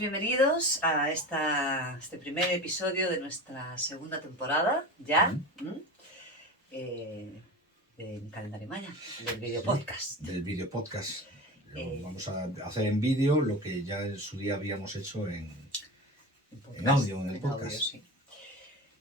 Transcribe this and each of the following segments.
bienvenidos a este primer episodio de nuestra segunda temporada, ya, del Calendario Maya, del video podcast. Del video podcast. Vamos a hacer en vídeo lo que ya en su día habíamos hecho en audio, en el podcast. Audio,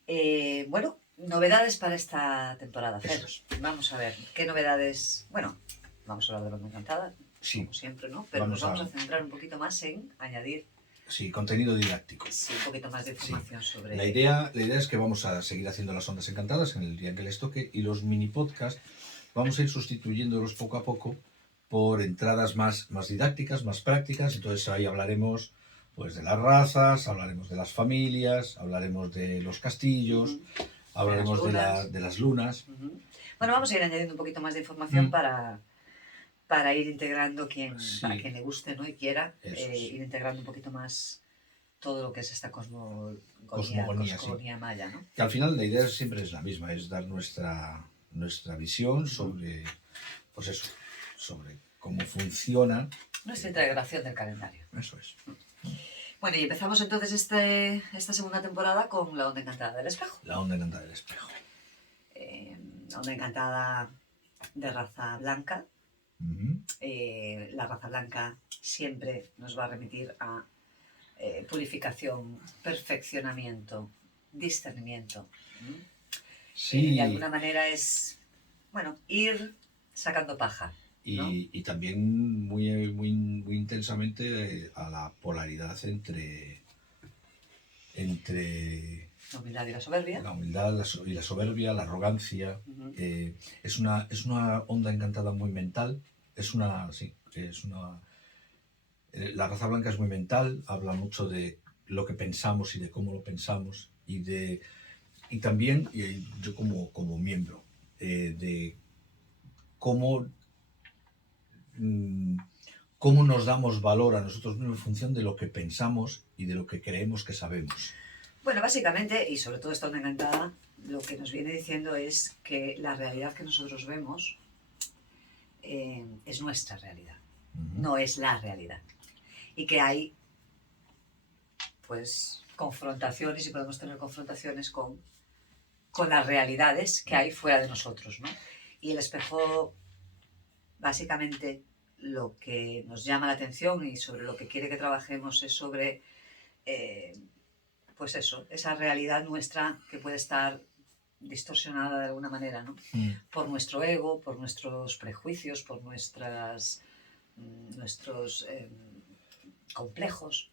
sí. Bueno, novedades para esta temporada, Fer. Vamos a ver, ¿qué novedades? Bueno, vamos a hablar de la Onda Encantada, como siempre, ¿no? Pero nos vamos a centrar un poquito más en añadir... Sí, contenido didáctico. Sí, un poquito más de información sobre... La idea es que vamos a seguir haciendo las ondas encantadas en el día en que les toque, y los mini podcasts vamos a ir sustituyéndolos poco a poco por entradas más didácticas, más prácticas. Entonces ahí hablaremos pues de las razas, hablaremos de las familias, hablaremos de los castillos, hablaremos de las lunas. Bueno, vamos a ir añadiendo un poquito más de información para ir integrando para quien le guste, ¿no? Y quiera ir integrando un poquito más todo lo que es esta cosmogonía maya, ¿no? Que al final la idea siempre es la misma, es dar nuestra visión sobre, pues eso, sobre cómo funciona nuestra integración del calendario. Eso es. Bueno, y empezamos entonces esta segunda temporada con la Onda Encantada del Espejo. La Onda Encantada del Espejo. La Onda Encantada de raza blanca. La raza blanca siempre nos va a remitir a purificación, perfeccionamiento, discernimiento. Sí. De alguna manera es, bueno, ir sacando paja, ¿no? Y también muy intensamente a la polaridad entre la humildad y la soberbia. La humildad y la soberbia, la arrogancia. Es una onda encantada muy mental. La raza blanca es muy mental, habla mucho de lo que pensamos y de cómo lo pensamos, y también yo como miembro, de cómo nos damos valor a nosotros mismos en función de lo que pensamos y de lo que creemos que sabemos. Bueno, básicamente, y sobre todo esta Onda Encantada, lo que nos viene diciendo es que la realidad que nosotros vemos es nuestra realidad, no es la realidad. Y que hay, pues, confrontaciones, y podemos tener confrontaciones con las realidades que hay fuera de nosotros, ¿no? Y el espejo, básicamente, lo que nos llama la atención y sobre lo que quiere que trabajemos es sobre, pues eso, esa realidad nuestra que puede estar distorsionada de alguna manera, ¿no? Por nuestro ego, por nuestros prejuicios, por nuestros complejos,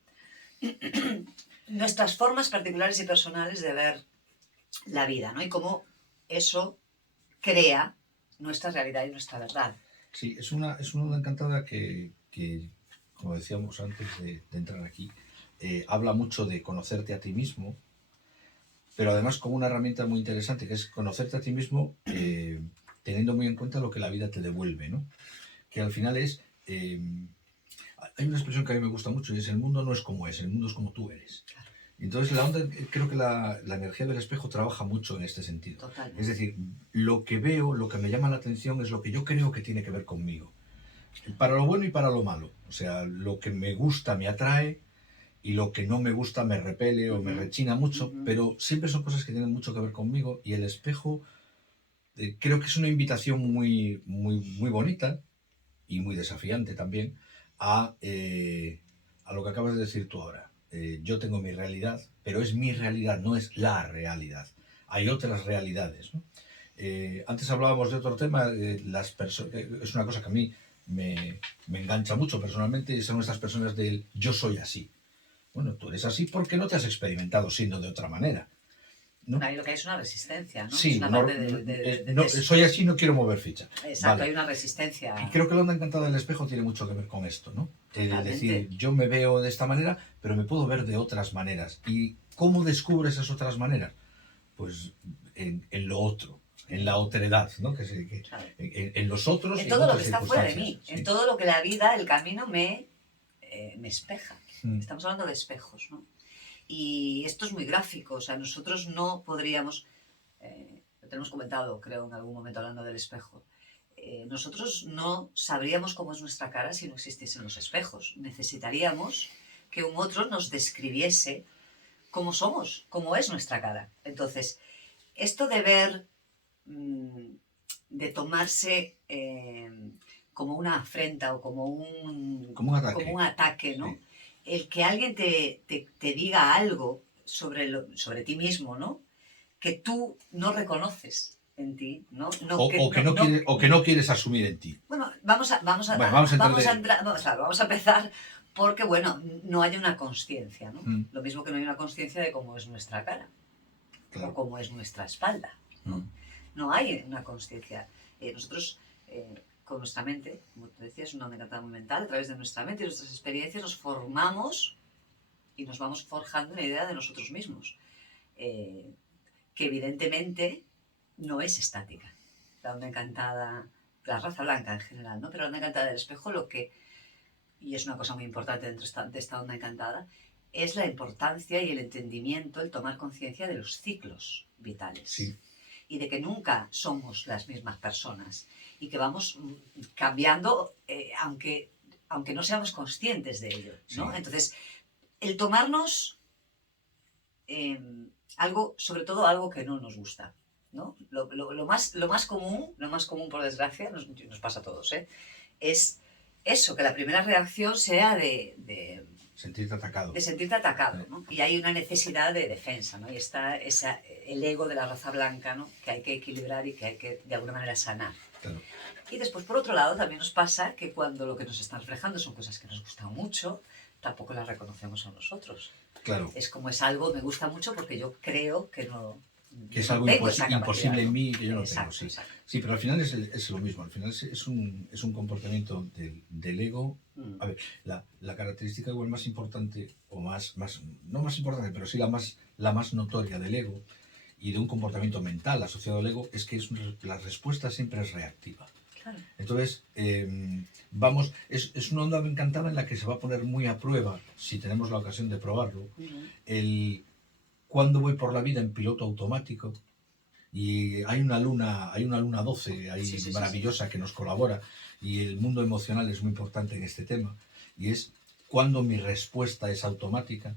nuestras formas particulares y personales de ver la vida, ¿no? Y cómo eso crea nuestra realidad y nuestra verdad. Sí, es una onda encantada que, como decíamos antes de entrar aquí, habla mucho de conocerte a ti mismo, pero además como una herramienta muy interesante, que es conocerte a ti mismo teniendo muy en cuenta lo que la vida te devuelve, ¿no? Que al final es... hay una expresión que a mí me gusta mucho, y es: el mundo no es como es, el mundo es como tú eres. Claro. Entonces creo que la energía del espejo trabaja mucho en este sentido. Totalmente. Es decir, lo que veo, lo que me llama la atención es lo que yo creo que tiene que ver conmigo. Para lo bueno y para lo malo. O sea, lo que me gusta me atrae y lo que no me gusta me repele o me rechina mucho, pero siempre son cosas que tienen mucho que ver conmigo, y el espejo creo que es una invitación muy bonita y muy desafiante también a lo que acabas de decir tú ahora. Yo tengo mi realidad, pero es mi realidad, no es la realidad. Hay otras realidades, ¿no? Antes hablábamos de otro tema, es una cosa que a mí me engancha mucho personalmente, y son estas personas del yo soy así. Bueno, tú eres así porque no te has experimentado siendo de otra manera, ¿no? Ahí lo que hay es una resistencia, ¿no? Sí, es una parte soy así, no quiero mover ficha. Exacto, vale. Hay una resistencia. Y creo que la Onda Encantada del Espejo tiene mucho que ver con esto, ¿no? Es decir, yo me veo de esta manera, pero me puedo ver de otras maneras. ¿Y cómo descubro esas otras maneras? Pues en lo otro, en la otredad, ¿no? Claro. En los otros. En todo lo que está fuera de mí, sí. En todo lo que la vida, el camino me espeja. Estamos hablando de espejos, ¿no? Y esto es muy gráfico, o sea, nosotros no podríamos, lo tenemos comentado, creo, en algún momento hablando del espejo, nosotros no sabríamos cómo es nuestra cara si no existiesen los espejos. Necesitaríamos que un otro nos describiese cómo somos, cómo es nuestra cara. Entonces, esto de ver, de tomarse como una afrenta o como un ataque, ¿no? Sí. El que alguien te diga algo sobre ti mismo, ¿no? Que tú no reconoces en ti, ¿no? O que no quieres asumir en ti. Bueno, vamos a empezar porque, bueno, no hay una consciencia, ¿no? Lo mismo que no hay una consciencia de cómo es nuestra cara o cómo es nuestra espalda, ¿no? No hay una consciencia. Nosotros, con nuestra mente, como te decía, es una onda encantada muy mental, a través de nuestra mente y nuestras experiencias nos formamos y nos vamos forjando una idea de nosotros mismos, que evidentemente no es estática. La onda encantada, la raza blanca en general, ¿no? Pero la onda encantada del espejo, y es una cosa muy importante dentro de esta onda encantada, es la importancia y el entendimiento, el tomar conciencia de los ciclos vitales. Sí. Y de que nunca somos las mismas personas y que vamos cambiando, aunque no seamos conscientes de ello, ¿no? Sí. Entonces, el tomarnos algo, sobre todo algo que no nos gusta, ¿no? Lo más común, por desgracia, nos pasa a todos, es eso, que la primera reacción sea de sentirte atacado. De sentirte atacado, ¿no? Y hay una necesidad de defensa, ¿no? Y está el ego de la raza blanca, ¿no? Que hay que equilibrar y que hay que, de alguna manera, sanar. Claro. Y después, por otro lado, también nos pasa que cuando lo que nos están reflejando son cosas que nos gustan mucho, tampoco las reconocemos a nosotros. Claro. Es como es algo, me gusta mucho porque yo creo que no... Que es algo imposible en mí que yo no tengo, sí. Exacto. Sí, pero al final es lo mismo. Al final es un comportamiento del ego. A ver, la característica igual más importante, o no más importante, pero sí la más notoria del ego y de un comportamiento mental asociado al ego es que la respuesta siempre es reactiva. Claro. Entonces, es una onda encantada en la que se va a poner muy a prueba, si tenemos la ocasión de probarlo, cuando voy por la vida en piloto automático y hay una luna 12 maravillosa que nos colabora, y el mundo emocional es muy importante en este tema, y es cuando mi respuesta es automática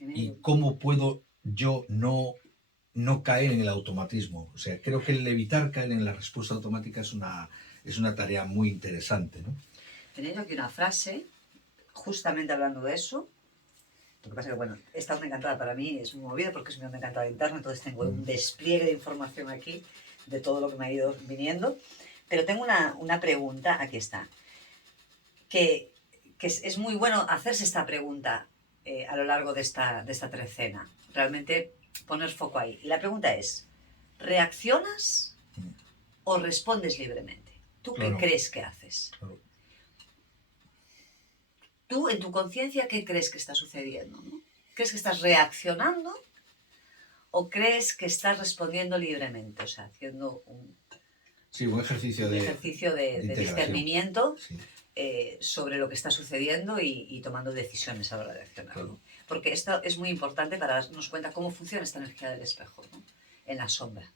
y cómo puedo yo no caer en el automatismo. O sea, creo que el evitar caer en la respuesta automática es una tarea muy interesante, ¿no? Tenía yo aquí una frase justamente hablando de eso. Lo que pasa es que, bueno, esta onda encantada para mí es muy movida porque es mi onda encantada interna, entonces tengo un despliegue de información aquí de todo lo que me ha ido viniendo. Pero tengo una pregunta, aquí está, que es muy bueno hacerse esta pregunta a lo largo de esta trecena. Realmente poner foco ahí. Y la pregunta es, ¿reaccionas o respondes libremente? ¿Tú qué crees que haces? Claro. Tú, en tu conciencia, ¿qué crees que está sucediendo, ¿no? ¿Crees que estás reaccionando o crees que estás respondiendo libremente? O sea, haciendo un ejercicio de discernimiento, sí, sobre lo que está sucediendo y tomando decisiones a la hora de reaccionar. claro. ¿No? Porque esto es muy importante para darnos cuenta cómo funciona esta energía del espejo, ¿no? En la sombra.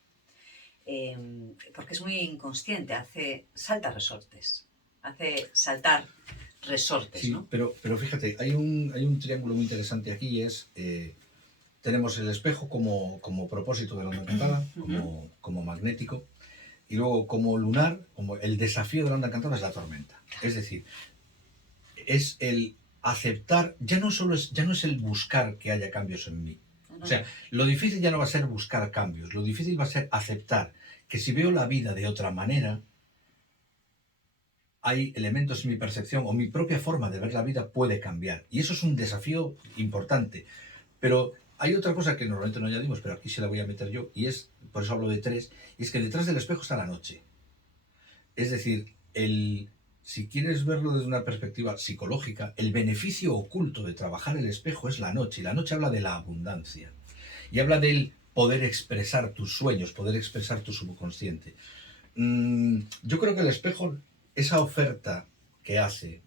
Porque es muy inconsciente, salta resortes, hace saltar resortes, sí, ¿no? Pero fíjate, hay un triángulo muy interesante aquí, tenemos el espejo como propósito de la onda encantada, como magnético, y luego como lunar, como el desafío de la onda encantada es la tormenta. Es decir, es el aceptar, ya no es el buscar que haya cambios en mí. O sea, lo difícil ya no va a ser buscar cambios, lo difícil va a ser aceptar que si veo la vida de otra manera, hay elementos en mi percepción o mi propia forma de ver la vida puede cambiar. Y eso es un desafío importante. Pero hay otra cosa que normalmente no añadimos, pero aquí se la voy a meter yo, y por eso hablo de 3, y es que detrás del espejo está la noche. Es decir, si quieres verlo desde una perspectiva psicológica, el beneficio oculto de trabajar el espejo es la noche. Y la noche habla de la abundancia. Y habla del poder expresar tus sueños, poder expresar tu subconsciente. Yo creo que el espejo, esa oferta que hace,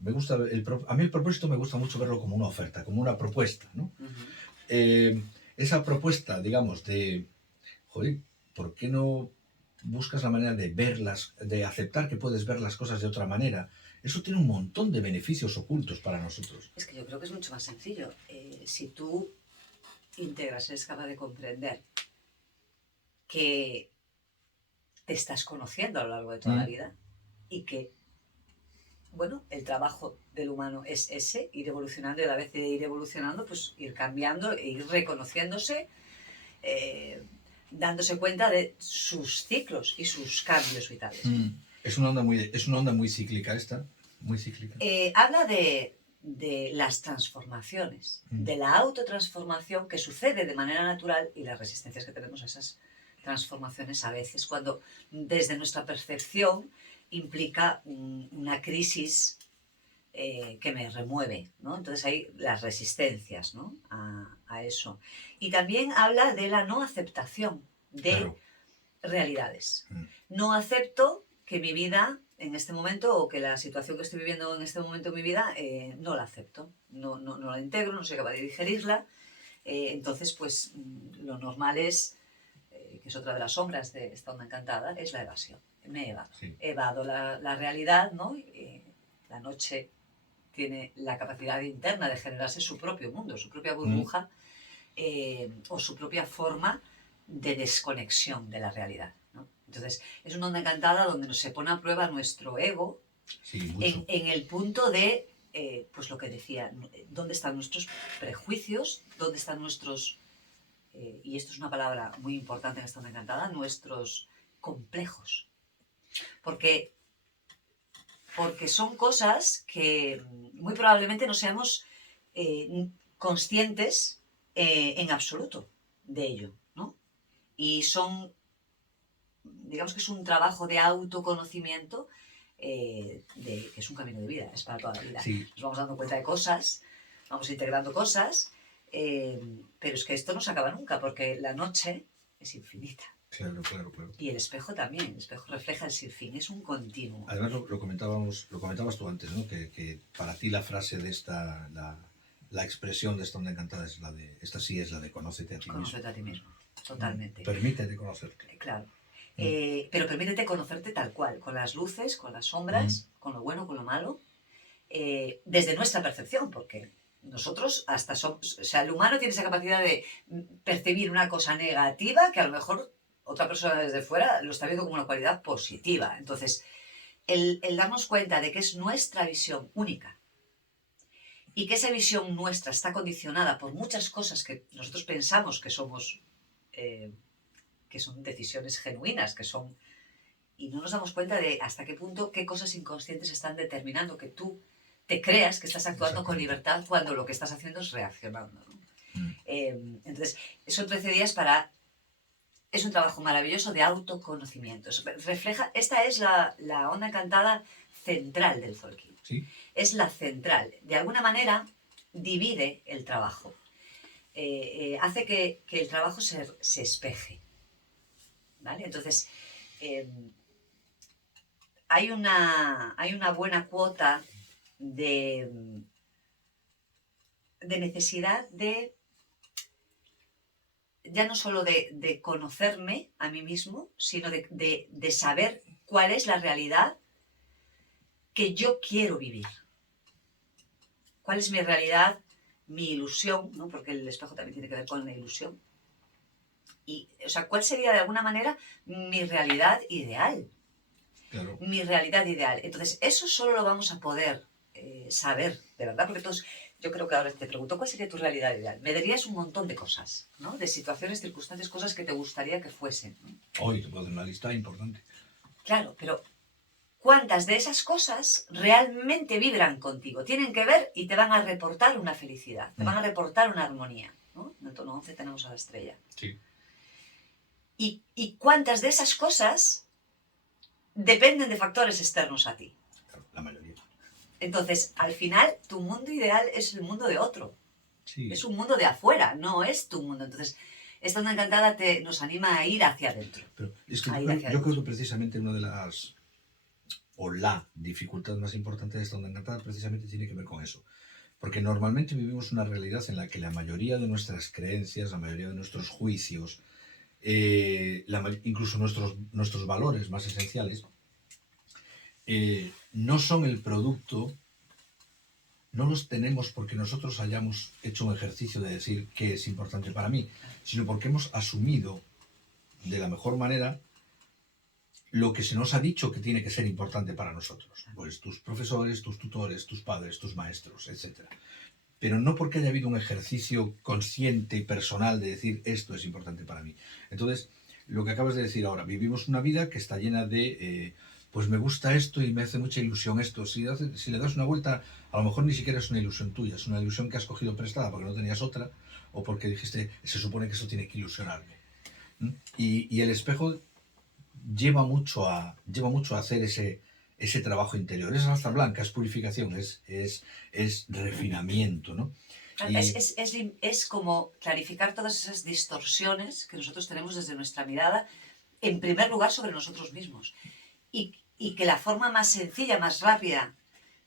a mí el propósito me gusta mucho verlo como una oferta, como una propuesta, ¿no? Esa propuesta, digamos, joder, ¿por qué no buscas la manera de verlas, de aceptar que puedes ver las cosas de otra manera? eso tiene un montón de beneficios ocultos para nosotros. Es que yo creo que es mucho más sencillo. Si tú integras, eres capaz de comprender que te estás conociendo a lo largo de toda la vida y que, bueno, el trabajo del humano es ese, ir evolucionando, y a la vez de ir evolucionando, pues ir cambiando e ir reconociéndose, dándose cuenta de sus ciclos y sus cambios vitales. Es una onda muy cíclica esta, muy cíclica. Habla de las transformaciones, de la autotransformación que sucede de manera natural y las resistencias que tenemos a esas transformaciones a veces, cuando desde nuestra percepción implica una crisis que me remueve, ¿no? Entonces hay las resistencias, ¿no? a eso. Y también habla de la no aceptación de realidades. No acepto que mi vida en este momento, o que la situación que estoy viviendo en este momento en mi vida, no la acepto, no la integro, no soy capaz de digerirla. Entonces, pues lo normal es, que es otra de las sombras de esta onda encantada, es la evasión. Me evado. Sí. Evado la realidad, ¿no? La noche tiene la capacidad interna de generarse su propio mundo, su propia burbuja, o su propia forma de desconexión de la realidad, ¿no? Entonces, es una onda encantada donde se pone a prueba nuestro ego, sí, en el punto de, pues lo que decía, dónde están nuestros prejuicios, dónde están nuestros, y esto es una palabra muy importante en esta onda encantada, nuestros complejos. Porque son cosas que muy probablemente no seamos conscientes en absoluto de ello, ¿no? Y son, digamos que es un trabajo de autoconocimiento, que es un camino de vida, es para toda la vida. Sí. Nos vamos dando cuenta de cosas, vamos integrando cosas, pero es que esto no se acaba nunca, porque la noche es infinita. Claro. Y el espejo también, el espejo refleja el sinfín, es un continuo. Además lo comentabas tú antes, ¿no? Que para ti la frase de esta, la expresión de esta onda encantada es la de, esta sí es la de conócete a ti mismo. Conócete a ti mismo, totalmente. Permítete conocerte. Claro. Pero permítete conocerte tal cual, con las luces, con las sombras, con lo bueno, con lo malo, desde nuestra percepción, porque nosotros hasta somos, o sea, el humano tiene esa capacidad de percibir una cosa negativa que a lo mejor otra persona desde fuera lo está viendo como una cualidad positiva. Entonces, el darnos cuenta de que es nuestra visión única y que esa visión nuestra está condicionada por muchas cosas que nosotros pensamos que somos, que son decisiones genuinas, que son, y no nos damos cuenta de hasta qué punto, qué cosas inconscientes están determinando que tú te creas que estás actuando con libertad cuando lo que estás haciendo es reaccionando, ¿no? Entonces, son 13 días para... Es un trabajo maravilloso de autoconocimiento. Refleja, esta es la onda encantada central del Zolkin. ¿Sí? Es la central. De alguna manera divide el trabajo. Hace que el trabajo se espeje, ¿vale? Entonces, hay una buena cuota de necesidad de, ya no solo de conocerme a mí mismo, sino de saber cuál es la realidad que yo quiero vivir. ¿Cuál es mi realidad, mi ilusión, ¿no? Porque el espejo también tiene que ver con la ilusión. Y, o sea, ¿cuál sería de alguna manera mi realidad ideal? Claro. Mi realidad ideal. Entonces, eso solo lo vamos a poder saber, de verdad, porque todos... Yo creo que ahora te pregunto, ¿cuál sería tu realidad ideal? Me darías un montón de cosas, ¿no? De situaciones, circunstancias, cosas que te gustaría que fuesen, ¿no? Hoy te puedo hacer una lista importante. Claro, pero ¿cuántas de esas cosas realmente vibran contigo? Tienen que ver y te van a reportar una felicidad, te van a reportar una armonía, ¿no? En el tono 11 tenemos a la estrella. Sí. ¿Y cuántas de esas cosas dependen de factores externos a ti? Claro, la mayoría. Entonces, al final, tu mundo ideal es el mundo de otro. Sí. Es un mundo de afuera, no es tu mundo. Entonces, esta onda encantada nos anima a ir hacia adentro. Pero es que yo creo que precisamente una de las, o la dificultad más importante de esta onda encantada precisamente tiene que ver con eso. Porque normalmente vivimos una realidad en la que la mayoría de nuestras creencias, la mayoría de nuestros juicios, incluso nuestros valores más esenciales, no son el producto, no los tenemos porque nosotros hayamos hecho un ejercicio de decir qué es importante para mí, sino porque hemos asumido de la mejor manera lo que se nos ha dicho que tiene que ser importante para nosotros. Pues tus profesores, tus tutores, tus padres, tus maestros, etc. Pero no porque haya habido un ejercicio consciente y personal de decir esto es importante para mí. Entonces, lo que acabas de decir ahora, vivimos una vida que está llena de, pues me gusta esto y me hace mucha ilusión esto. Si le das una vuelta, a lo mejor ni siquiera es una ilusión tuya, es una ilusión que has cogido prestada porque no tenías otra o porque dijiste, se supone que eso tiene que ilusionarme. Y el espejo lleva mucho a hacer ese trabajo interior. Es raza blanca, es purificación, es refinamiento, ¿no? Es como clarificar todas esas distorsiones que nosotros tenemos desde nuestra mirada, en primer lugar sobre nosotros mismos. Y que la forma más sencilla, más rápida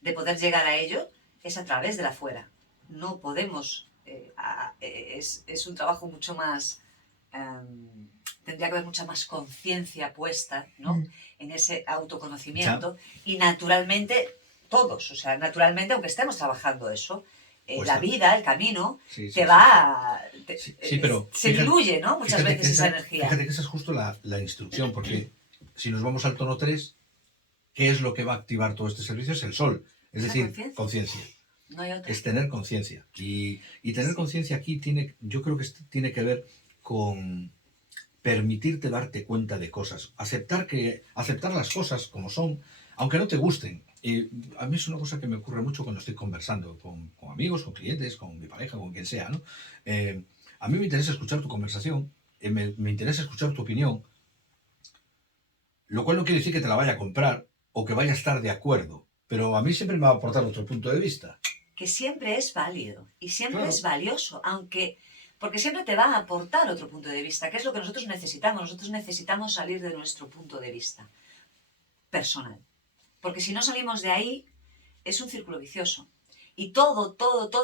de poder llegar a ello es a través de la fuera. No podemos, es un trabajo mucho más, tendría que haber mucha más conciencia puesta, ¿no? En ese autoconocimiento. Y naturalmente, todos, o sea, naturalmente, aunque estemos trabajando eso, pues la vida, el camino, te va... pero se diluye, ¿no? Muchas veces esa energía. Fíjate que esa es justo la instrucción, porque si nos vamos al tono 3, ¿qué es lo que va a activar todo este servicio? Es el sol, es decir, conciencia. No hay otra. Es tener conciencia. Y tener conciencia aquí yo creo que tiene que ver con permitirte darte cuenta de cosas, aceptar las cosas como son, aunque no te gusten. A mí es una cosa que me ocurre mucho cuando estoy conversando con amigos, con clientes, con mi pareja, con quien sea, ¿no? A mí me interesa escuchar tu conversación, me interesa escuchar tu opinión, lo cual no quiere decir que te la vaya a comprar o que vaya a estar de acuerdo, pero a mí siempre me va a aportar otro punto de vista. Que siempre es válido y siempre es valioso, porque siempre te va a aportar otro punto de vista, que es lo que nosotros necesitamos. Nosotros necesitamos salir de nuestro punto de vista personal. Porque si no salimos de ahí, es un círculo vicioso. Y todo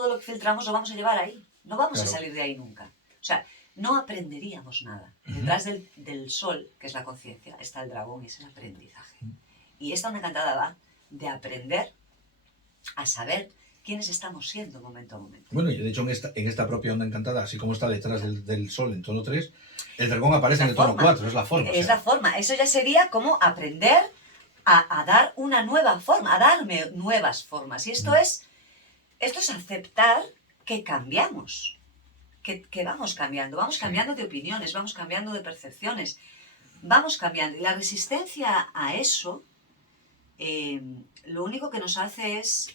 lo que filtramos lo vamos a llevar ahí. No vamos a salir de ahí nunca. O sea, no aprenderíamos nada. Detrás del sol, que es la conciencia, está el dragón y es el aprendizaje. Y esta Onda Encantada va de aprender a saber quiénes estamos siendo momento a momento. Bueno, y de hecho en esta propia Onda Encantada, así como está detrás del sol en tono 3, el dragón aparece en el tono 4, es la forma. Es la forma. Eso ya sería como aprender a dar una nueva forma, a darme nuevas formas. Y esto es aceptar que cambiamos, que vamos cambiando de opiniones, vamos cambiando de percepciones, vamos cambiando. Y la resistencia a eso, lo único que nos hace es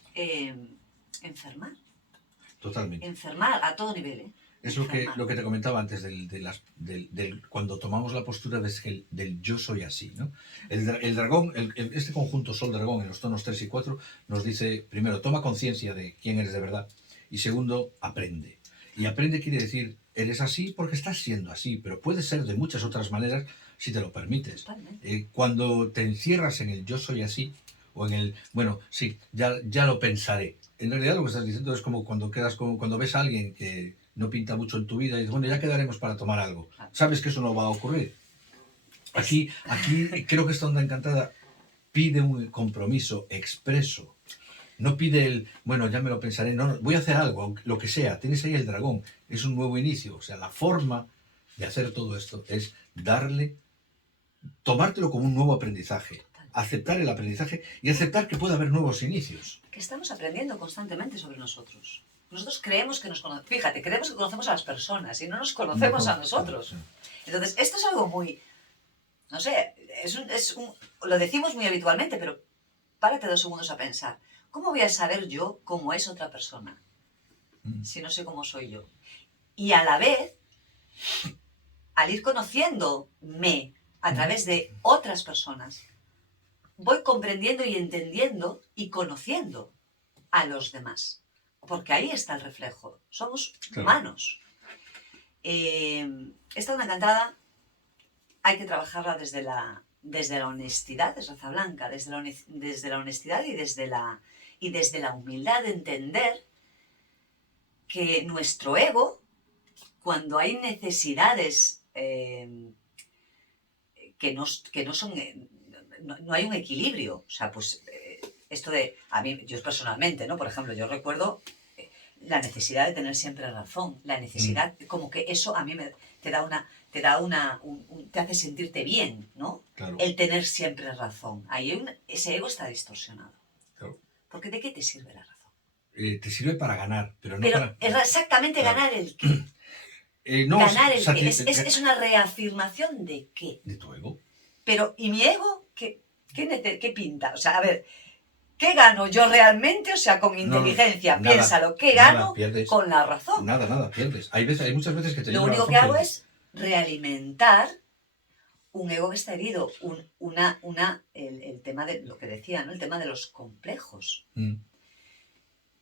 enfermar. Totalmente. Enfermar a todo nivel, ¿eh? Es lo que te comentaba antes del cuando tomamos la postura del yo soy así, ¿no? El dragón, este conjunto sol-dragón en los tonos 3 y 4 nos dice, primero, toma conciencia de quién eres de verdad, y segundo, aprende. Y aprende quiere decir, eres así porque estás siendo así, pero puede ser de muchas otras maneras si te lo permites. Cuando te encierras en el yo soy así, o en el, bueno, sí, ya lo pensaré. En realidad lo que estás diciendo es como cuando ves a alguien que no pinta mucho en tu vida y dices, bueno, ya quedaremos para tomar algo. Sabes que eso no va a ocurrir. Aquí creo que esta Onda Encantada pide un compromiso expreso. No pide bueno, ya me lo pensaré, no, voy a hacer algo, lo que sea. Tienes ahí el dragón, es un nuevo inicio. O sea, la forma de hacer todo esto es tomártelo como un nuevo aprendizaje, aceptar el aprendizaje y aceptar que puede haber nuevos inicios. Que estamos aprendiendo constantemente sobre nosotros. Nosotros creemos que nos conocemos. Fíjate, creemos que conocemos a las personas y no nos conocemos a nosotros. Entonces, esto es algo muy... No sé, lo decimos muy habitualmente, pero párate 2 segundos a pensar. ¿Cómo voy a saber yo cómo es otra persona si no sé cómo soy yo? Y a la vez, al ir conociéndome a través de otras personas, voy comprendiendo y entendiendo y conociendo a los demás. Porque ahí está el reflejo. Somos humanos. Esta Onda Encantada hay que trabajarla desde la honestidad, es raza blanca, desde la honestidad y desde la humildad de entender que nuestro ego, cuando hay necesidades que no son no hay un equilibrio. O sea, pues esto de, a mí, yo personalmente, ¿no? Por ejemplo, yo recuerdo la necesidad de tener siempre razón, la necesidad, como que eso a mí te te hace sentirte bien, ¿no? Claro. El tener siempre razón. Ahí ese ego está distorsionado. Claro. Porque ¿de qué te sirve la razón? Te sirve para ganar, pero no Pero para... es exactamente Claro. ganar el qué. No, Ganar el qué. Es una reafirmación de qué. De tu ego. Pero, ¿y mi ego? ¿Qué pinta? O sea, a ver, ¿qué gano yo realmente? O sea, con inteligencia, nada, piénsalo, ¿qué gano pierdes, con la razón? Nada, pierdes. Hay muchas veces que te Lo único que hago es realimentar un ego que está herido, el tema de lo que decía, ¿no? El tema de los complejos.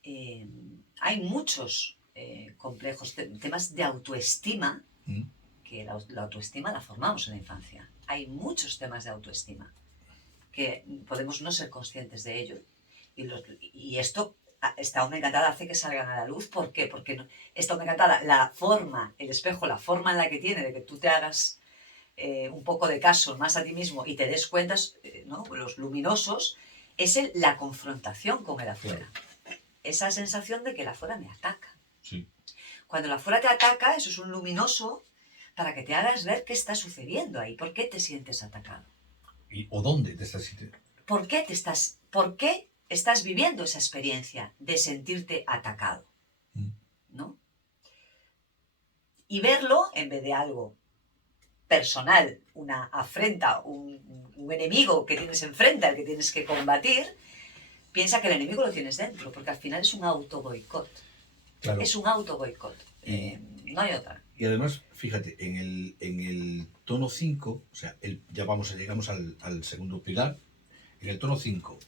Hay muchos complejos, temas de autoestima, que la autoestima la formamos en la infancia. Hay muchos temas de autoestima que podemos no ser conscientes de ello. Y esto, esta onda encantada hace que salgan a la luz. ¿Por qué? Porque esta onda encantada, el espejo, la forma en la que tiene de que tú te hagas un poco de caso más a ti mismo y te des cuenta, ¿no? Los luminosos, es la confrontación con el afuera. Claro. Esa sensación de que el afuera me ataca. Sí. Cuando el afuera te ataca, eso es un luminoso para que te hagas ver qué está sucediendo ahí. ¿Por qué te sientes atacado? ¿O dónde te estás sintiendo? ¿Por qué estás viviendo esa experiencia de sentirte atacado? ¿No? Y verlo en vez de algo personal, una afrenta, un enemigo que tienes enfrente, al que tienes que combatir, piensa que el enemigo lo tienes dentro, porque al final es un auto-boicot. Claro. Es un auto-boicot. No hay otra. Y además, fíjate, en el tono 5, o sea, llegamos al segundo pilar, en el tono 5,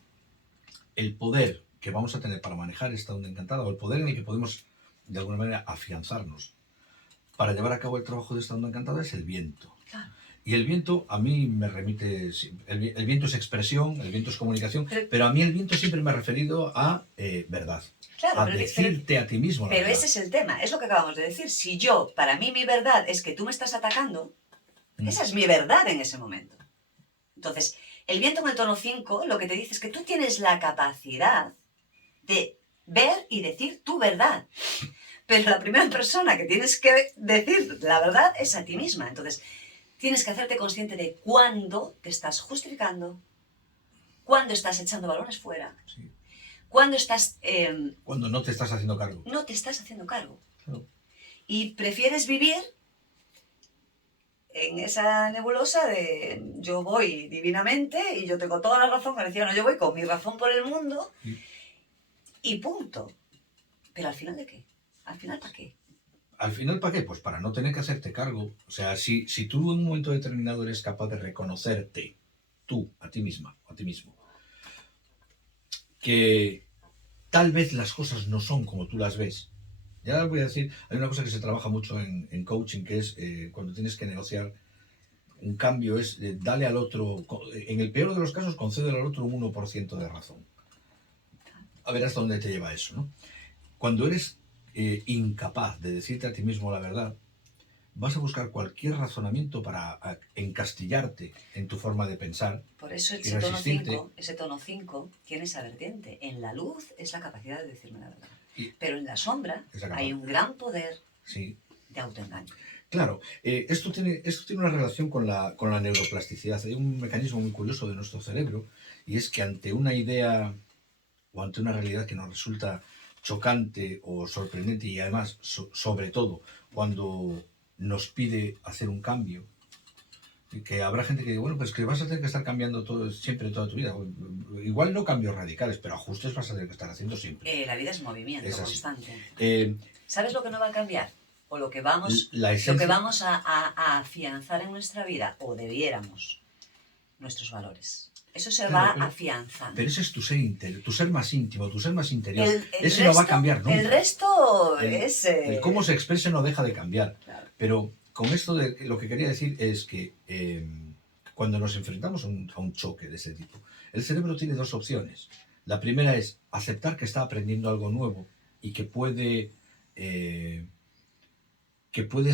el poder que vamos a tener para manejar esta onda encantada, o el poder en el que podemos, de alguna manera, afianzarnos para llevar a cabo el trabajo de esta onda encantada es el viento. Claro. Y el viento a mí me remite, el viento es expresión, el viento es comunicación, pero a mí el viento siempre me ha referido a verdad. Claro, a decirte a ti mismo. Pero ese es el tema, es lo que acabamos de decir. Si yo, para mí mi verdad es que tú me estás atacando, esa es mi verdad en ese momento. Entonces, el viento en el tono 5 lo que te dice es que tú tienes la capacidad de ver y decir tu verdad. Pero la primera persona que tienes que decir la verdad es a ti misma. Entonces, tienes que hacerte consciente de cuándo te estás justificando, cuándo estás echando balones fuera, sí. Cuándo estás... cuando no te estás haciendo cargo. No te estás haciendo cargo. Claro. Y prefieres vivir en esa nebulosa de yo voy divinamente y yo tengo toda la razón, que decía, no, yo voy con mi razón por el mundo y punto. Pero al final, ¿de qué? ¿Al final para qué? ¿Al final para qué? Pues para no tener que hacerte cargo. O sea, si tú en un momento determinado eres capaz de reconocerte, tú, a ti misma, a ti mismo, que tal vez las cosas no son como tú las ves. Ya voy a decir, hay una cosa que se trabaja mucho en coaching, que es cuando tienes que negociar un cambio, es dale al otro, en el peor de los casos, concédele al otro un 1% de razón. A ver hasta dónde te lleva eso, ¿no? Cuando eres incapaz de decirte a ti mismo la verdad, vas a buscar cualquier razonamiento para encastillarte en tu forma de pensar. Por eso ese tono 5 tiene esa vertiente. En la luz es la capacidad de decirme la verdad. Pero en la sombra hay un gran poder de autoengaño. Claro, esto tiene una relación con la neuroplasticidad. Hay un mecanismo muy curioso de nuestro cerebro, y es que ante una idea o ante una realidad que nos resulta chocante o sorprendente, y además, sobre todo, cuando nos pide hacer un cambio, que habrá gente que dice, bueno, pues que vas a tener que estar cambiando siempre toda tu vida. Igual no cambios radicales, pero ajustes vas a tener que estar haciendo siempre. La vida es movimiento constante. Eh, ¿Sabes lo que no va a cambiar? O lo que vamos a afianzar en nuestra vida, o debiéramos, nuestros valores. Eso se va afianzando. Pero ese es tu ser interior, tu ser más íntimo, tu ser más interior. Ese no va a cambiar nunca. El resto es... El cómo se exprese no deja de cambiar. Claro. Pero con esto lo que quería decir es que cuando nos enfrentamos a un choque de ese tipo, el cerebro tiene dos opciones. La primera es aceptar que está aprendiendo algo nuevo y que puedes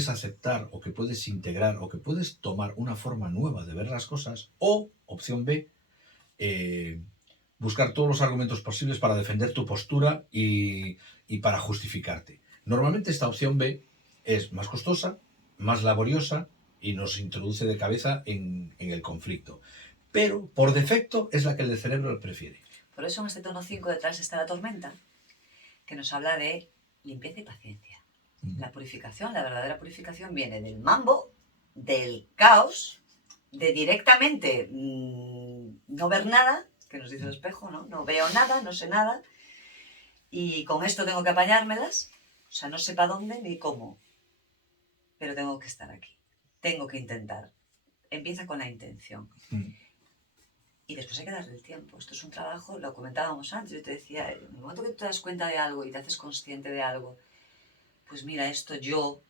aceptar, o que puedes integrar, o que puedes tomar una forma nueva de ver las cosas. O, opción B, buscar todos los argumentos posibles para defender tu postura y para justificarte. Normalmente esta opción B es más costosa, más laboriosa y nos introduce de cabeza en el conflicto. Pero por defecto es la que el cerebro prefiere. Por eso en este tono 5 detrás está la tormenta, que nos habla de limpieza y paciencia. La purificación, la verdadera purificación viene del mambo, del caos, de directamente no ver nada, que nos dice el espejo, ¿no? No veo nada, no sé nada, y con esto tengo que apañármelas, o sea, no sé para dónde ni cómo, pero tengo que estar aquí, tengo que intentar. Empieza con la intención. Y después hay que darle el tiempo. Esto es un trabajo, lo comentábamos antes, yo te decía, en el momento que te das cuenta de algo y te haces consciente de algo, pues mira, esto yo,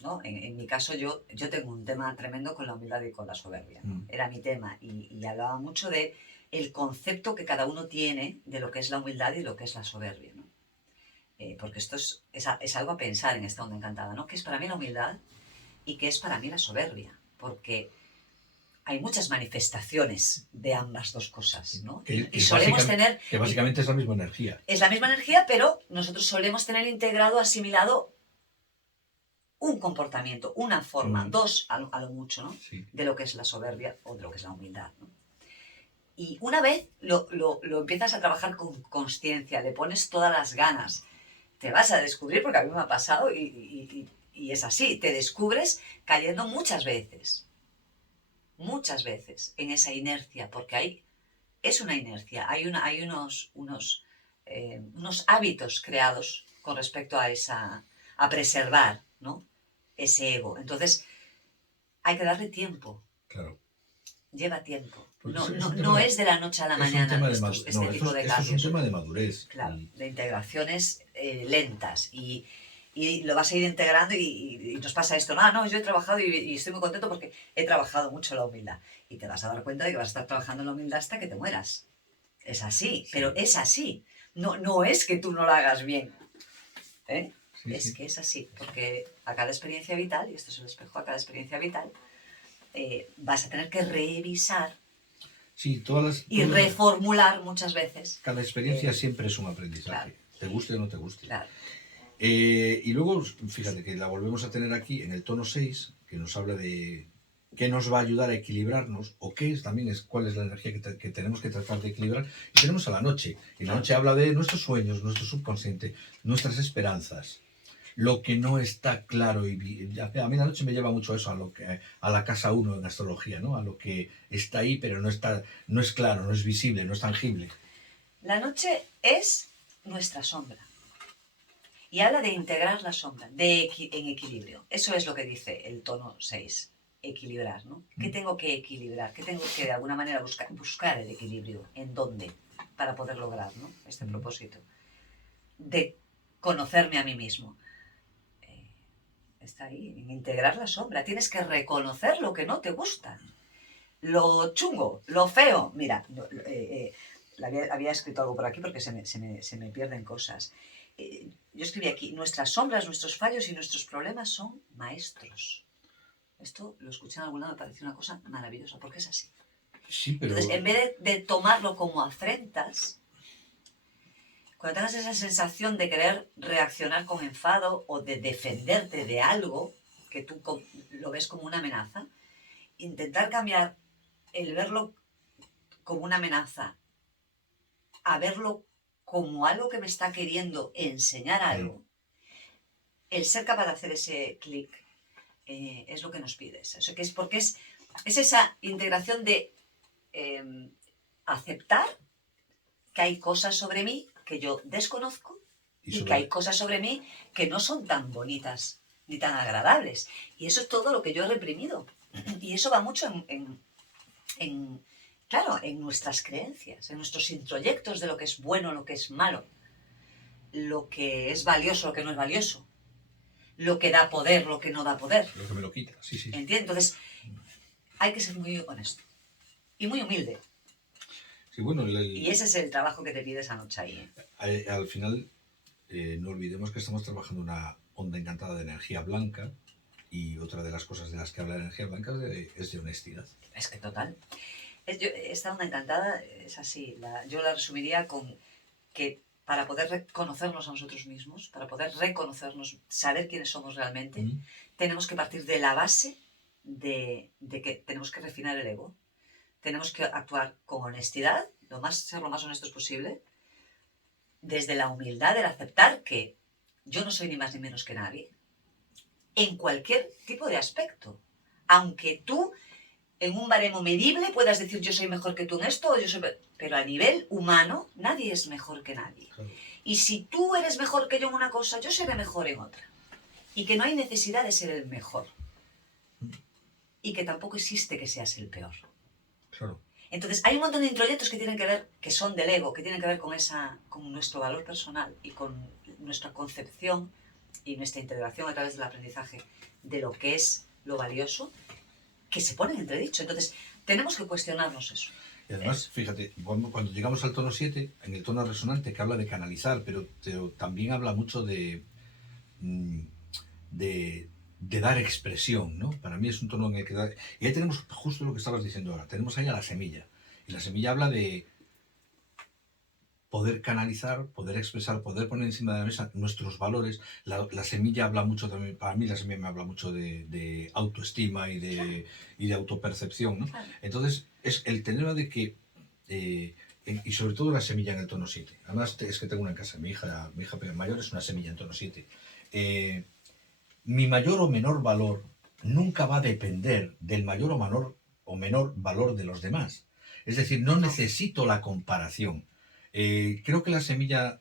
¿no? En mi caso yo tengo un tema tremendo con la humildad y con la soberbia, ¿no? Era mi tema y hablaba mucho de el concepto que cada uno tiene de lo que es la humildad y lo que es la soberbia, ¿no? Porque esto es algo a pensar en esta onda encantada, ¿no? ¿Qué es para mí la humildad y qué es para mí la soberbia? Porque hay muchas manifestaciones de ambas dos cosas, ¿no? Y solemos tener... Que básicamente es la misma energía. Es la misma energía, pero nosotros solemos tener integrado, asimilado un comportamiento, una forma, dos a lo mucho, ¿no? Sí. De lo que es la soberbia o de lo que es la humildad, ¿no? Y una vez lo empiezas a trabajar con consciencia, le pones todas las ganas, te vas a descubrir, porque a mí me ha pasado y es así, te descubres cayendo muchas veces en esa inercia, porque es una inercia, hay unos hábitos creados con respecto a preservar, ¿no? Ese ego. Entonces, hay que darle tiempo. Claro. Lleva tiempo. No es de la noche a la mañana este tipo de cambios. Es un tema de madurez. Claro, de integraciones lentas y lo vas a ir integrando y nos pasa esto. No, yo he trabajado y estoy muy contento porque he trabajado mucho la humildad. Y te vas a dar cuenta de que vas a estar trabajando en la humildad hasta que te mueras. Es así, pero es así. No es que tú no lo hagas bien. Que es así, porque a cada experiencia vital, y esto es el espejo, a cada experiencia vital, vas a tener que revisar y reformular muchas veces. Cada experiencia siempre es un aprendizaje, claro, te guste o no te guste. Claro. Y luego, fíjate que la volvemos a tener aquí en el tono 6, que nos habla de qué nos va a ayudar a equilibrarnos, o cuál es la energía que tenemos que tratar de equilibrar. Y tenemos a la noche, y la noche habla de nuestros sueños, nuestro subconsciente, nuestras esperanzas, lo que no está claro. A mí la noche me lleva mucho a eso, a la casa 1 en astrología, ¿no? A lo que está ahí, pero no es claro, no es visible, no es tangible. La noche es nuestra sombra. Y habla de integrar la sombra, en equilibrio. Eso es lo que dice el tono 6, equilibrar, ¿no? ¿Qué tengo que equilibrar? ¿Qué tengo que de alguna manera buscar el equilibrio? ¿En dónde? Para poder lograr, ¿no? Este propósito. De conocerme a mí mismo. Está ahí, en integrar la sombra. Tienes que reconocer lo que no te gusta. Lo chungo, lo feo. Mira, había escrito algo por aquí porque se me pierden cosas. Yo escribí aquí, nuestras sombras, nuestros fallos y nuestros problemas son maestros. Esto lo escuché en algún lado, me pareció una cosa maravillosa, porque es así. Sí, pero... Entonces, en vez de tomarlo como afrentas, cuando tengas esa sensación de querer reaccionar con enfado o de defenderte de algo que tú lo ves como una amenaza, intentar cambiar el verlo como una amenaza a verlo como algo que me está queriendo enseñar algo, el ser capaz de hacer ese clic es lo que nos pides. Eso que es porque es esa integración de aceptar que hay cosas sobre mí que yo desconozco y que hay cosas sobre mí que no son tan bonitas ni tan agradables. Y eso es todo lo que yo he reprimido. Y eso va mucho en nuestras creencias, en nuestros introyectos de lo que es bueno, lo que es malo, lo que es valioso, lo que no es valioso, lo que da poder, lo que no da poder. Lo que me lo quita, sí. ¿Entiendes? Entonces, hay que ser muy honesto y muy humilde. Sí, bueno, y ese es el trabajo que te pide esa noche ahí. Al final, no olvidemos que estamos trabajando una onda encantada de energía blanca, y otra de las cosas de las que habla la energía blanca es de honestidad. Es que total. Esta onda encantada es así. Yo la resumiría con que para poder reconocernos a nosotros mismos, para poder reconocernos, saber quiénes somos realmente, tenemos que partir de la base de que tenemos que refinar el ego. Tenemos que actuar con honestidad, ser lo más honestos posible, desde la humildad del aceptar que yo no soy ni más ni menos que nadie, en cualquier tipo de aspecto. Aunque tú, en un baremo medible, puedas decir yo soy mejor que tú en esto, pero a nivel humano, nadie es mejor que nadie. Claro. Y si tú eres mejor que yo en una cosa, yo seré mejor en otra. Y que no hay necesidad de ser el mejor. Y que tampoco existe que seas el peor. Claro. Entonces, hay un montón de introyectos que tienen que ver, que son del ego, que tienen que ver con nuestro valor personal y con nuestra concepción y nuestra integración a través del aprendizaje de lo que es lo valioso, que se ponen en entredicho. Entonces, tenemos que cuestionarnos eso. Y además, fíjate, cuando llegamos al tono 7, en el tono resonante, que habla de canalizar, pero también habla mucho de dar expresión, ¿no? Para mí es un tono en el que da... Y ahí tenemos justo lo que estabas diciendo ahora, tenemos ahí a la semilla. Y la semilla habla de poder canalizar, poder expresar, poder poner encima de la mesa nuestros valores. La semilla habla mucho también, para mí la semilla me habla mucho de autoestima y de autopercepción, ¿no? Claro. Entonces, es el tener de que... y sobre todo la semilla en el tono 7. Además, es que tengo una en casa, mi hija mayor es una semilla en tono 7. Mi mayor o menor valor nunca va a depender del mayor o menor valor de los demás. Es decir, no necesito la comparación. Creo que la semilla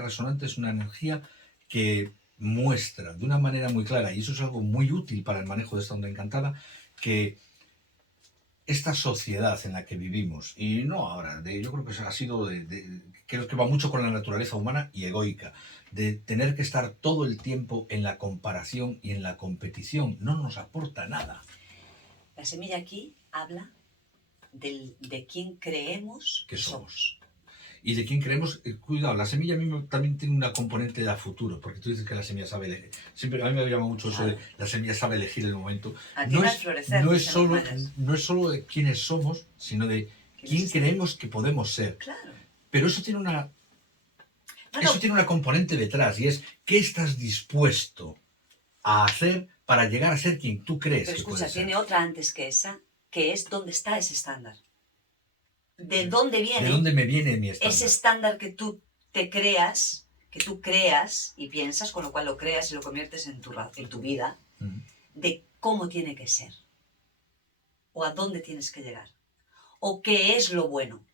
resonante es una energía que muestra de una manera muy clara, y eso es algo muy útil para el manejo de esta onda encantada, que esta sociedad en la que vivimos, y no ahora, yo creo que ha sido, creo que va mucho con la naturaleza humana y egoica, de tener que estar todo el tiempo en la comparación y en la competición, no nos aporta nada. La semilla aquí habla de quién creemos que somos. Y de quién creemos, cuidado, la semilla a mí también tiene una componente de a futuro, porque tú dices que la semilla sabe elegir. Siempre, a mí me llama mucho eso de la semilla sabe elegir el momento. No es solo de quiénes somos, sino de quién creemos que podemos ser. Claro. Pero eso tiene una componente detrás, y es qué estás dispuesto a hacer para llegar a ser quien tú crees. Pero que escucha, puedes ser. tiene otra antes que esa, que es dónde está ese estándar. ¿De dónde viene? ¿De dónde me viene mi estándar? Ese estándar que tú te creas, que tú creas y piensas, con lo cual lo creas y lo conviertes en tu vida, de cómo tiene que ser, o a dónde tienes que llegar, o qué es lo bueno.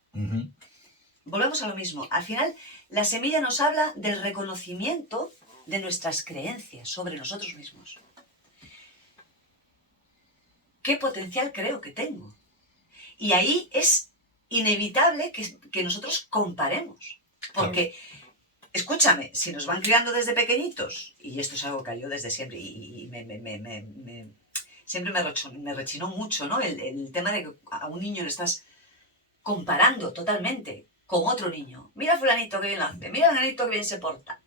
Volvemos a lo mismo. Al final, la semilla nos habla del reconocimiento de nuestras creencias sobre nosotros mismos. ¿Qué potencial creo que tengo? Y ahí es inevitable que nosotros comparemos. Porque, escúchame, si nos van criando desde pequeñitos, y esto es algo que yo desde siempre, y siempre me rechinó mucho, ¿no? El tema de que a un niño le estás comparando totalmente con otro niño. Mira a fulanito que bien lo hace, mira a fulanito que bien se porta.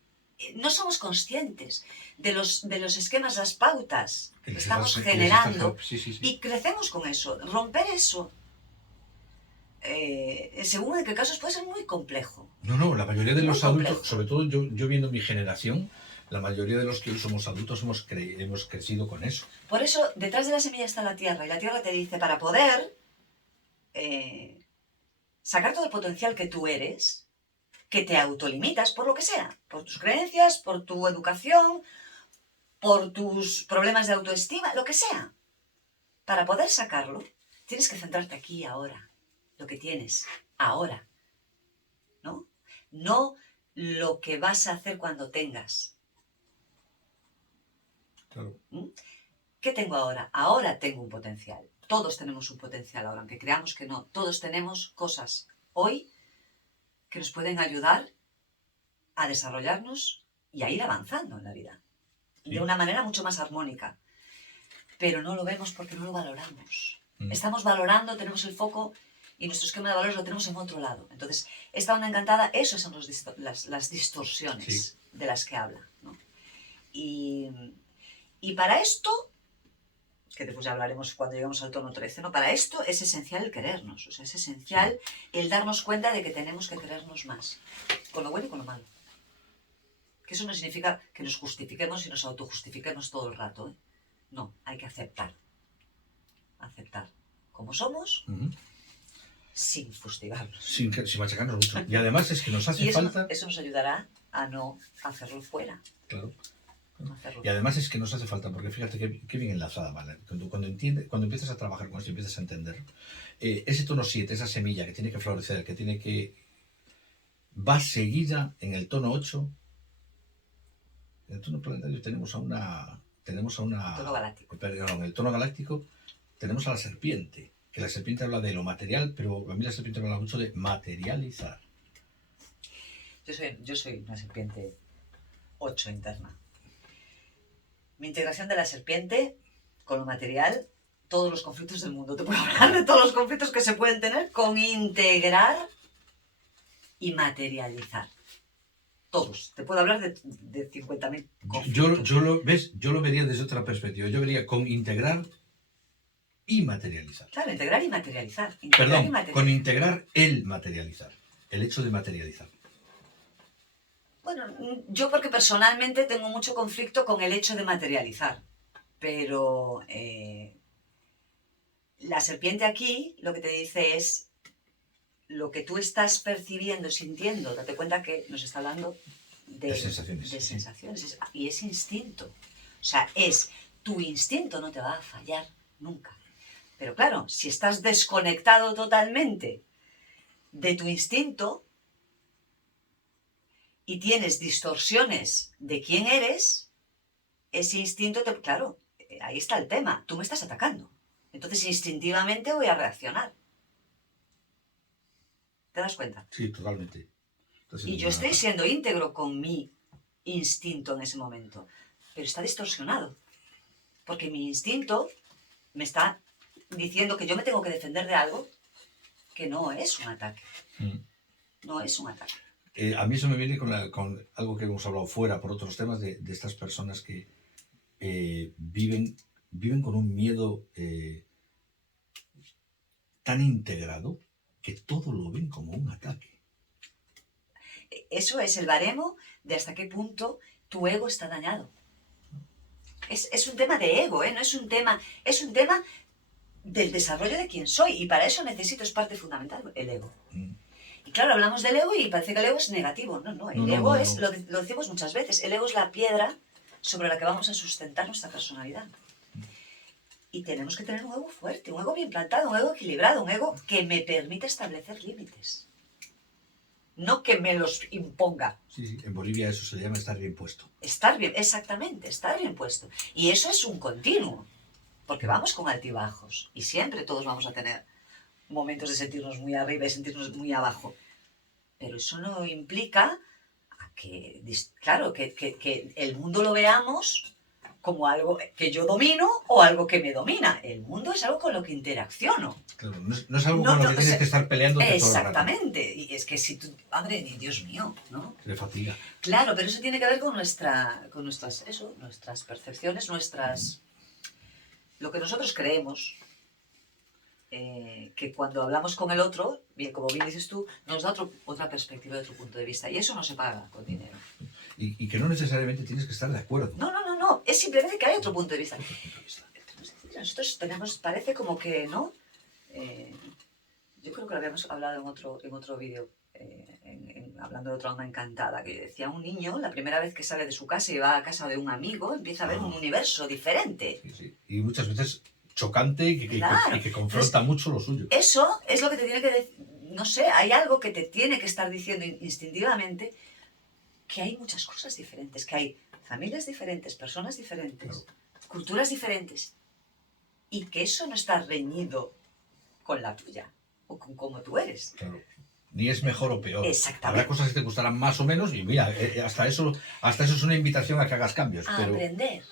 No somos conscientes de los esquemas, las pautas que estamos generando, y crecemos con eso. Romper eso, según en qué casos, puede ser muy complejo. No, la mayoría de los adultos, sobre todo yo viendo mi generación, la mayoría de los que hoy somos adultos hemos crecido con eso. Por eso, detrás de la semilla está la tierra, y la tierra te dice, para poder sacar todo el potencial que tú eres, que te autolimitas por lo que sea, por tus creencias, por tu educación, por tus problemas de autoestima, lo que sea. Para poder sacarlo, tienes que centrarte aquí y ahora, lo que tienes ahora, ¿no? No lo que vas a hacer cuando tengas. Claro. ¿Qué tengo ahora? Ahora tengo un potencial. Todos tenemos un potencial ahora, aunque creamos que no. Todos tenemos cosas hoy que nos pueden ayudar a desarrollarnos y a ir avanzando en la vida. De una manera mucho más armónica. Pero no lo vemos porque no lo valoramos. Estamos valorando, tenemos el foco y nuestro esquema de valores lo tenemos en otro lado. Entonces, esta onda encantada, esas son las distorsiones de las que habla, ¿no? Y para esto, que después ya hablaremos cuando lleguemos al tono 13, ¿no? Para esto es esencial el querernos, o sea, es esencial el darnos cuenta de que tenemos que querernos más, con lo bueno y con lo malo. Que eso no significa que nos justifiquemos y nos autojustifiquemos todo el rato, ¿eh? No, hay que aceptar como somos, sin fustigarnos. Sin machacarnos mucho. Y además es que nos hace Y falta... eso nos ayudará a no hacerlo fuera. Claro. No hacerlo Y además es que nos hace falta, porque fíjate qué bien enlazada, ¿vale? Cuando empiezas a trabajar con esto y empiezas a entender, ese tono 7, esa semilla que tiene que florecer, va seguida en el tono 8. En el tono planetario tenemos a una... Tono galáctico. Perdón, en el tono galáctico tenemos a la serpiente, que la serpiente habla de lo material, pero a mí la serpiente me habla mucho de materializar. Yo soy una serpiente 8 interna. Mi integración de la serpiente con lo material, todos los conflictos del mundo. Te puedo hablar de todos los conflictos que se pueden tener con integrar y materializar. Todos. Te puedo hablar de 50.000 conflictos. Yo lo vería desde otra perspectiva. Yo vería con integrar y materializar. Claro, integrar y materializar. Con integrar el materializar. El hecho de materializar. Bueno, yo porque personalmente tengo mucho conflicto con el hecho de materializar, pero la serpiente aquí lo que te dice es lo que tú estás percibiendo, sintiendo, date cuenta que nos está hablando de sensaciones y es instinto. O sea, tu instinto no te va a fallar nunca. Pero claro, si estás desconectado totalmente de tu instinto, y tienes distorsiones de quién eres, ese instinto, claro, ahí está el tema. Tú me estás atacando. Entonces, instintivamente voy a reaccionar. ¿Te das cuenta? Sí, totalmente. Entonces, y yo estoy siendo íntegro con mi instinto en ese momento, pero está distorsionado. Porque mi instinto me está diciendo que yo me tengo que defender de algo que no es un ataque. No es un ataque. A mí eso me viene con algo que hemos hablado fuera por otros temas de estas personas que viven con un miedo tan integrado que todo lo ven como un ataque. Eso es el baremo de hasta qué punto tu ego está dañado. Es un tema de ego, no es un tema del desarrollo de quién soy, y para eso necesito, es parte fundamental, el ego. Y claro, hablamos del ego y parece que el ego es negativo. No, el ego es, lo decimos muchas veces, el ego es la piedra sobre la que vamos a sustentar nuestra personalidad. Y tenemos que tener un ego fuerte, un ego bien plantado, un ego equilibrado, un ego que me permita establecer límites. No que me los imponga. Sí, en Bolivia eso se llama estar bien puesto. Estar bien, exactamente, estar bien puesto. Y eso es un continuo, porque vamos con altibajos y siempre todos vamos a tener momentos de sentirnos muy arriba y sentirnos muy abajo. Pero eso no implica que el mundo lo veamos como algo que yo domino o algo que me domina. El mundo es algo con lo que interacciono. Claro, no es algo con lo que tienes que estar peleando todo el rato. Exactamente. Y es que si tú, madre de Dios mío, ¿no? Le fatiga. Claro, pero eso tiene que ver con nuestras percepciones, lo que nosotros creemos. Que cuando hablamos con el otro, bien, como bien dices tú, nos da otra perspectiva, otro punto de vista. Y eso no se paga con dinero. Y que no necesariamente tienes que estar de acuerdo. No. Es simplemente que hay otro punto de vista. Nosotros tenemos, parece como que, ¿no? Yo creo que lo habíamos hablado en otro vídeo, hablando de otra alma encantada, que decía un niño, la primera vez que sale de su casa y va a casa de un amigo, empieza a ver un universo diferente. Sí. Y muchas veces chocante y que confronta mucho lo suyo. Eso es lo que te tiene que decir. No sé, hay algo que te tiene que estar diciendo instintivamente, que hay muchas cosas diferentes, que hay familias diferentes, personas diferentes, culturas diferentes, y que eso no está reñido con la tuya o con cómo tú eres. Claro. Ni es mejor o peor. Exactamente. Habrá cosas que te gustarán más o menos y mira, hasta eso es una invitación a que hagas cambios. A aprender.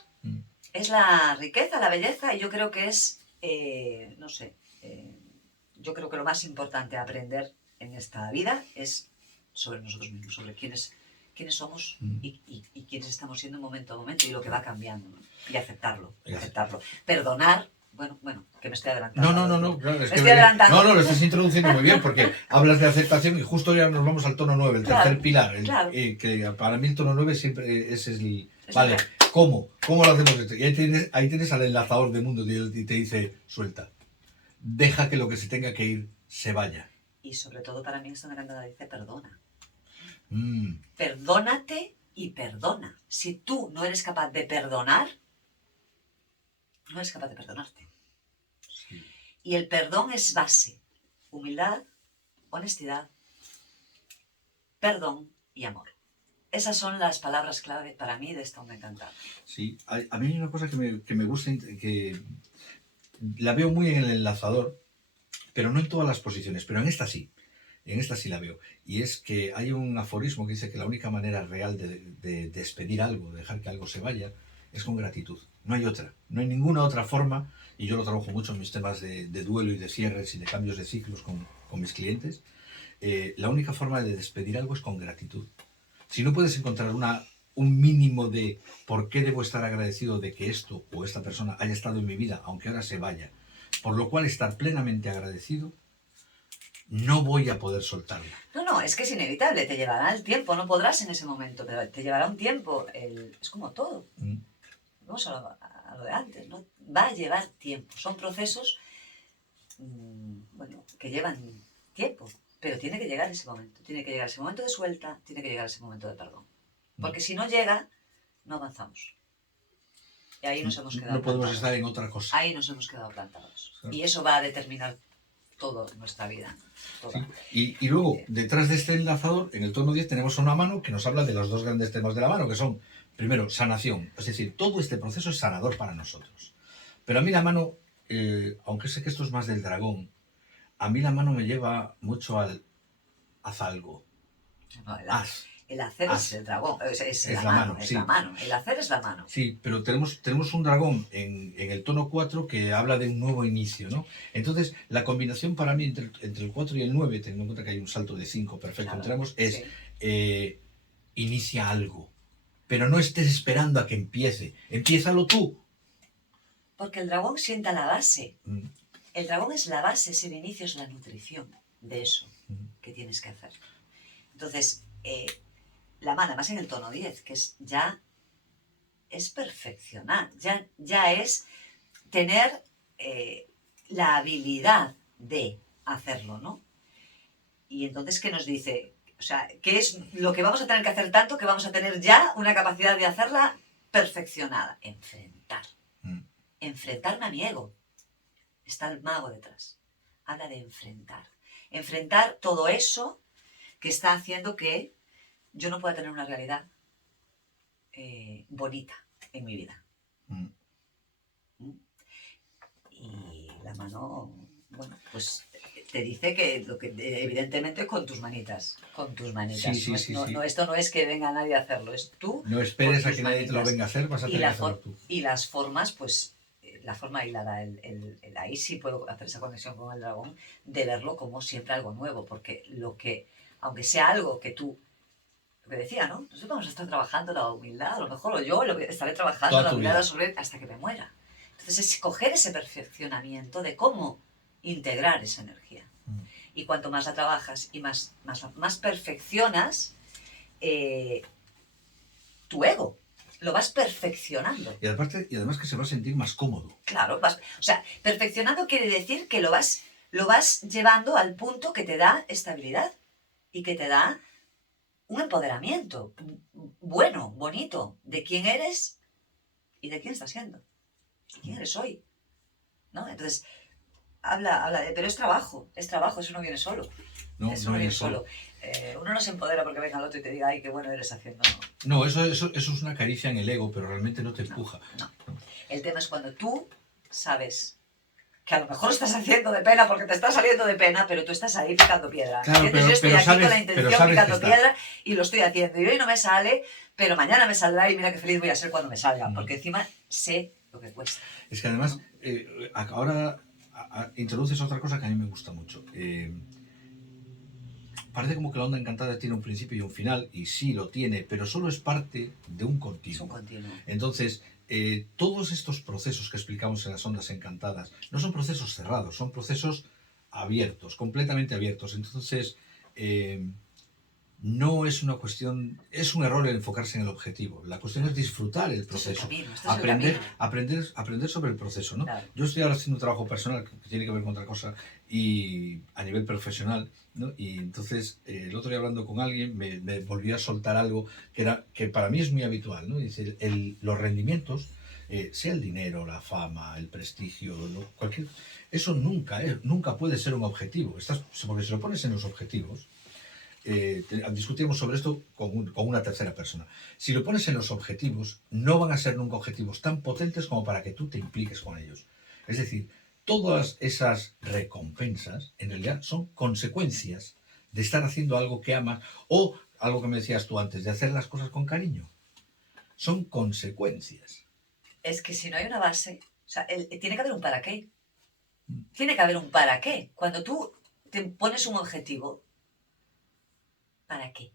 Es la riqueza, la belleza, y yo creo que es, yo creo que lo más importante a aprender en esta vida es sobre nosotros mismos, sobre quiénes somos y quiénes estamos siendo momento a momento y lo que va cambiando, ¿no? Y aceptarlo. Perdonar Bueno, que me estoy adelantando. No, claro, es Me que estoy adelantando. lo estás introduciendo muy bien, porque hablas de aceptación y justo ya nos vamos al tono 9, el Claro, tercer pilar, claro. Que para mí el tono 9 siempre ese es el... Es Vale, verdad. ¿cómo lo hacemos esto? Y ahí tienes al enlazador de mundo y te dice, suelta, deja que lo que se tenga que ir se vaya. Y sobre todo para mí esto me encanta, dice perdona. Mm, Perdónate y perdona. Si tú no eres capaz de perdonar, no eres capaz de perdonarte. sí. Y el perdón es base. Humildad, honestidad, perdón y amor. Esas son las palabras clave para mí de esta onda encantada. Sí, a mí hay una cosa que me gusta, que la veo muy en el enlazador, pero no en todas las posiciones, pero en esta sí. En esta sí la veo. Y es que hay un aforismo que dice que la única manera real de despedir algo, de dejar que algo se vaya, es con gratitud. No hay otra. No hay ninguna otra forma. Y yo lo trabajo mucho en mis temas de duelo y de cierres y de cambios de ciclos con mis clientes. La única forma de despedir algo es con gratitud. Si no puedes encontrar un mínimo de por qué debo estar agradecido de que esto o esta persona haya estado en mi vida, aunque ahora se vaya, por lo cual estar plenamente agradecido, no voy a poder soltarla. No, es que es inevitable, te llevará el tiempo, no podrás en ese momento, pero te llevará un tiempo. Es como todo. Vamos a lo de antes, ¿no? Va a llevar tiempo. Son procesos, que llevan tiempo, pero tiene que llegar ese momento. Tiene que llegar ese momento de suelta, tiene que llegar ese momento de perdón. Porque si no llega, no avanzamos. Y ahí nos hemos quedado No podemos plantados. estar en otra cosa. Ahí nos hemos quedado plantados. Claro. Y eso va a determinar toda nuestra vida. Toda. Sí. Y luego, detrás de este enlazador, en el tono 10, tenemos una mano que nos habla de los dos grandes temas de la mano, que son, primero, sanación. Es decir, todo este proceso es sanador para nosotros. Pero a mí la mano, aunque sé que esto es más del dragón, a mí la mano me lleva mucho al haz algo. No, Haz. el hacer es el dragón, es la mano, es sí. la mano. El hacer es la mano. Sí, pero tenemos un dragón en el tono 4 que habla de un nuevo inicio, ¿no? Entonces, la combinación para mí entre el 4 y el 9, teniendo en cuenta que hay un salto de 5 perfecto Claro, entre ambos, es sí. Inicia algo, pero no estés esperando a que empiece, empiézalo tú. Porque el dragón sienta la base. Mm. El dragón es la base, es el inicio, es la nutrición de eso que tienes que hacer. Entonces, la mano, además en el tono 10, que ya es perfeccionar, ya es tener la habilidad de hacerlo, ¿no? Y entonces, ¿qué nos dice? O sea, ¿qué es lo que vamos a tener que hacer tanto que vamos a tener ya una capacidad de hacerla perfeccionada? Enfrentar. Enfrentarme a mi ego. Está el mago detrás. Habla de enfrentar. Enfrentar todo eso que está haciendo que yo no pueda tener una realidad bonita en mi vida. Y la mano, bueno, pues te dice que evidentemente con tus manitas. Con tus manitas. Sí. No, esto no es que venga nadie a hacerlo, es tú. No esperes a que nadie te lo venga a hacer, vas a tener que hacerlo tú. Y las formas, pues, la forma ahí la da ahí sí puedo hacer esa conexión con el dragón, de verlo como siempre algo nuevo, porque aunque sea algo que tú, lo que decía, ¿no? Nosotros vamos a estar trabajando la humildad, a lo mejor, o yo lo que estaré trabajando la humildad hasta que me muera. Entonces es coger ese perfeccionamiento de cómo integrar esa energía. Y cuanto más la trabajas y más perfeccionas tu ego, lo vas perfeccionando. Y además que se va a sentir más cómodo. Claro, o sea, perfeccionando quiere decir que lo vas llevando al punto que te da estabilidad y que te da un empoderamiento bueno, bonito, de quién eres y de quién estás siendo. ¿Y quién eres hoy? ¿No? Entonces, pero es trabajo, eso no viene solo. No, eso no viene solo. Uno no se empodera porque venga el otro y te diga, ay, qué bueno eres haciendo. No, eso es una caricia en el ego, pero realmente no te empuja. No. El tema es cuando tú sabes que a lo mejor estás haciendo de pena porque te está saliendo de pena, pero tú estás ahí picando piedra. Claro, yo estoy aquí sabes, con la intención picando piedra y lo estoy haciendo. Y hoy no me sale, pero mañana me saldrá y mira qué feliz voy a ser cuando me salga, porque encima sé lo que cuesta. Es que además, ahora introduces otra cosa que a mí me gusta mucho. Parece como que la onda encantada tiene un principio y un final, y sí lo tiene, pero solo es parte de un continuo. Es un continuo. Entonces, todos estos procesos que explicamos en las ondas encantadas no son procesos cerrados, son procesos abiertos, completamente abiertos. Entonces, no es una cuestión, es un error el enfocarse en el objetivo. La cuestión es disfrutar el proceso, aprender sobre el proceso, ¿no? Claro. Yo estoy ahora haciendo un trabajo personal que tiene que ver con otra cosa y a nivel profesional, ¿no? Y entonces el otro día hablando con alguien me volvió a soltar algo que para mí es muy habitual, ¿no? Es decir, los rendimientos, sea el dinero, la fama, el prestigio, cualquier, eso nunca puede ser un objetivo. Porque si lo pones en los objetivos, discutimos sobre esto con una tercera persona. Si lo pones en los objetivos, no van a ser nunca objetivos tan potentes como para que tú te impliques con ellos. Es decir, todas esas recompensas en realidad son consecuencias de estar haciendo algo que amas o algo que me decías tú antes, de hacer las cosas con cariño. Son consecuencias. Es que si no hay una base, o sea, tiene que haber un para qué. Tiene que haber un para qué. Cuando tú te pones un objetivo, ¿para qué?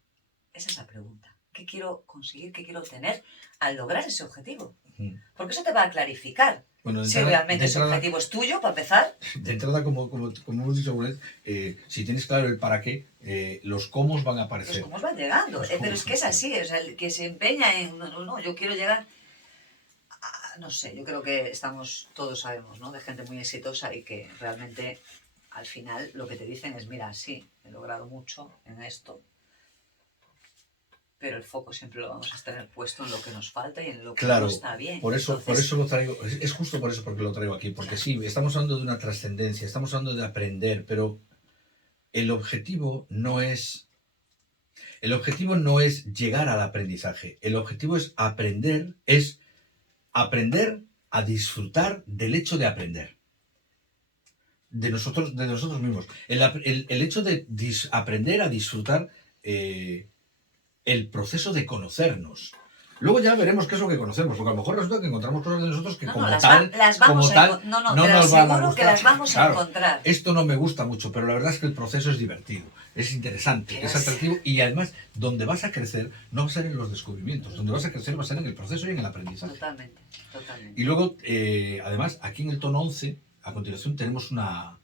Esa es la pregunta. ¿Qué quiero conseguir? ¿Qué quiero obtener al lograr ese objetivo? Porque eso te va a clarificar si realmente ese objetivo es tuyo, para empezar. De entrada, como hemos dicho, si tienes claro el para qué, los cómo van a aparecer. Los cómo van llegando. Pero es que es así, o sea, el que se empeña en, no, yo quiero llegar no sé, yo creo que todos sabemos, ¿no? De gente muy exitosa y que realmente al final lo que te dicen es, mira, sí, he logrado mucho en esto, pero el foco siempre lo vamos a tener puesto en lo que nos falta y en lo que no está bien. Por eso lo traigo, es justo por eso porque lo traigo aquí, porque sí, estamos hablando de una trascendencia, estamos hablando de aprender, pero el objetivo no es llegar al aprendizaje, el objetivo es aprender a disfrutar del hecho de aprender. De nosotros mismos. El hecho de aprender a disfrutar el proceso de conocernos. Luego ya veremos qué es lo que conocemos, porque a lo mejor resulta que encontramos cosas de nosotros que no las vamos a encontrar. Esto no me gusta mucho, pero la verdad es que el proceso es divertido, es interesante, es atractivo y además donde vas a crecer no va a ser en los descubrimientos, donde vas a crecer va a ser en el proceso y en el aprendizaje. Totalmente. Y luego, además, aquí en el tono 11, a continuación tenemos una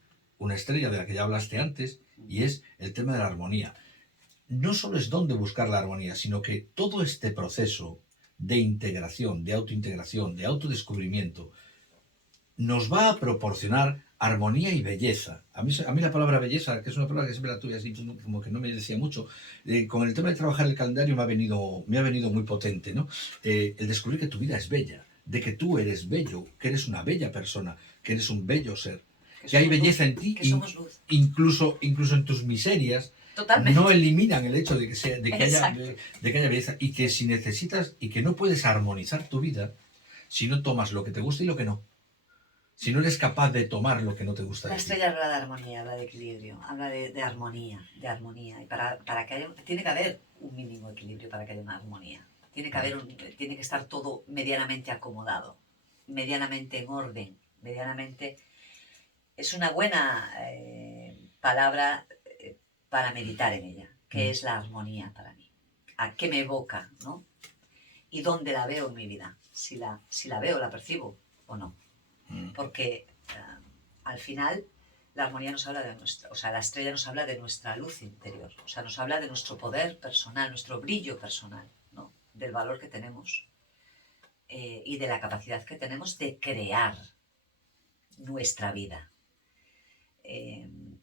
estrella de la que ya hablaste antes y es el tema de la armonía. No solo es dónde buscar la armonía, sino que todo este proceso de integración, de autointegración, de autodescubrimiento, nos va a proporcionar armonía y belleza. A mí la palabra belleza, que es una palabra que siempre la tuve así como que no me decía mucho, con el tema de trabajar el calendario me ha venido muy potente, ¿no? El descubrir que tu vida es bella, de que tú eres bello, que eres una bella persona, que eres un bello ser, que hay belleza en ti, incluso en tus miserias. Totalmente. No eliminan el hecho de que haya belleza y que si necesitas y que no puedes armonizar tu vida si no tomas lo que te gusta y lo que no. Si no eres capaz de tomar lo que no te gusta. La estrella habla de armonía, habla de equilibrio, habla de armonía. Y para que haya, tiene que haber un mínimo equilibrio para que haya una armonía. Tiene que estar todo medianamente acomodado, medianamente en orden, medianamente. Es una buena palabra para meditar en ella, que es la armonía para mí. ¿A qué me evoca, no? ¿Y dónde la veo en mi vida? Si la veo, la percibo o no. Porque al final la armonía nos habla la estrella nos habla de nuestra luz interior, o sea, nos habla de nuestro poder personal, nuestro brillo personal, ¿no? Del valor que tenemos y de la capacidad que tenemos de crear nuestra vida.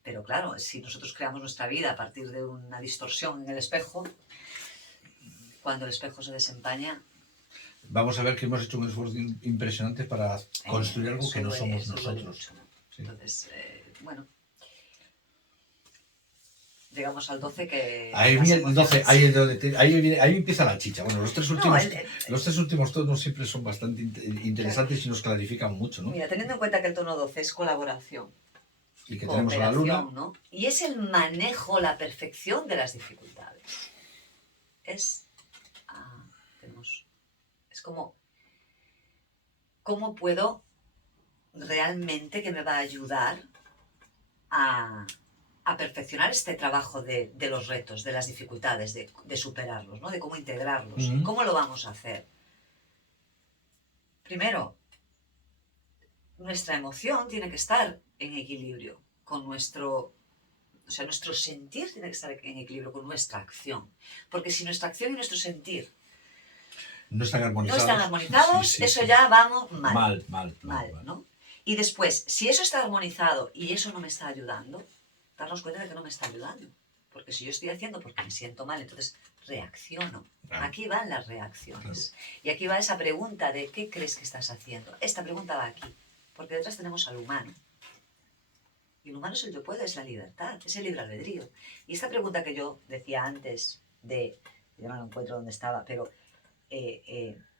Pero claro, si nosotros creamos nuestra vida a partir de una distorsión en el espejo, cuando el espejo se desempaña, vamos a ver que hemos hecho un esfuerzo impresionante para construir algo que no somos nosotros. Mucho, ¿no? Sí. Entonces, bueno, llegamos al 12 que... Ahí empieza la chicha. Bueno, los tres últimos tonos siempre son bastante interesantes, claro, y nos clarifican mucho, ¿no? Mira, teniendo en cuenta que el tono 12 es colaboración, y que tenemos a la luna, ¿no? Y es el manejo, la perfección de las dificultades. Es como, ¿cómo puedo realmente que me va a ayudar a perfeccionar este trabajo de los retos, de las dificultades, de superarlos, ¿no? De cómo integrarlos? ¿Cómo lo vamos a hacer? primero, nuestra emoción tiene que estar en equilibrio con nuestro... O sea, nuestro sentir tiene que estar en equilibrio con nuestra acción. Porque si nuestra acción y nuestro sentir No están no armonizados. están armonizados, Sí, sí, eso sí. ya vamos mal. Mal. ¿No? Y después, si eso está armonizado y eso no me está ayudando, darnos cuenta de que no me está ayudando. Porque si yo estoy haciendo porque me siento mal, entonces reacciono. Claro. Aquí van las reacciones. Y aquí va esa pregunta de ¿qué crees que estás haciendo? Esta pregunta va aquí. Porque detrás tenemos al humano. Y el humano es el yo puedo, es la libertad, es el libre albedrío. Y esta pregunta que yo decía antes de, yo no lo encuentro donde estaba, pero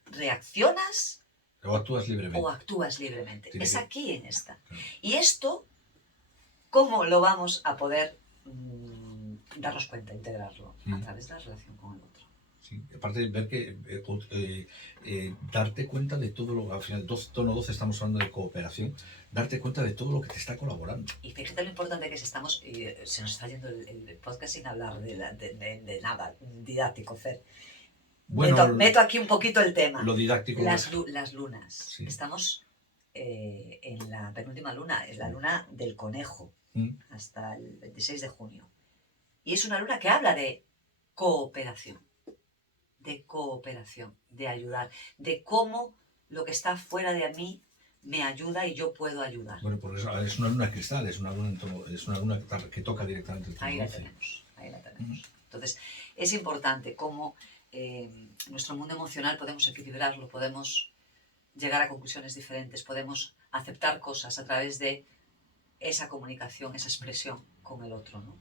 ¿reaccionas O actúas libremente. o actúas libremente? Tiene Es que... aquí en esta. Claro. Y esto, ¿cómo lo vamos a poder darnos cuenta, integrarlo? A través de la relación con el otro. Sí, aparte de ver que darte cuenta de todo lo que al final, tono 12 estamos hablando de cooperación, darte cuenta de todo lo que te está colaborando. Y fíjate lo importante que es, estamos, se nos está yendo el podcast sin hablar de nada didáctico, Fer. Bueno, meto aquí un poquito el tema. Lo didáctico. Las lunas. Sí. Estamos en la penúltima luna, es la luna del conejo, hasta el 26 de junio. Y es una luna que habla de cooperación, de ayudar, de cómo lo que está fuera de mí me ayuda y yo puedo ayudar. Bueno, pues es una luna cristal, es una luna que toca directamente el tono ahí 12. Ahí la tenemos. Entonces, es importante cómo nuestro mundo emocional podemos equilibrarlo, podemos llegar a conclusiones diferentes, podemos aceptar cosas a través de esa comunicación, esa expresión con el otro, ¿no?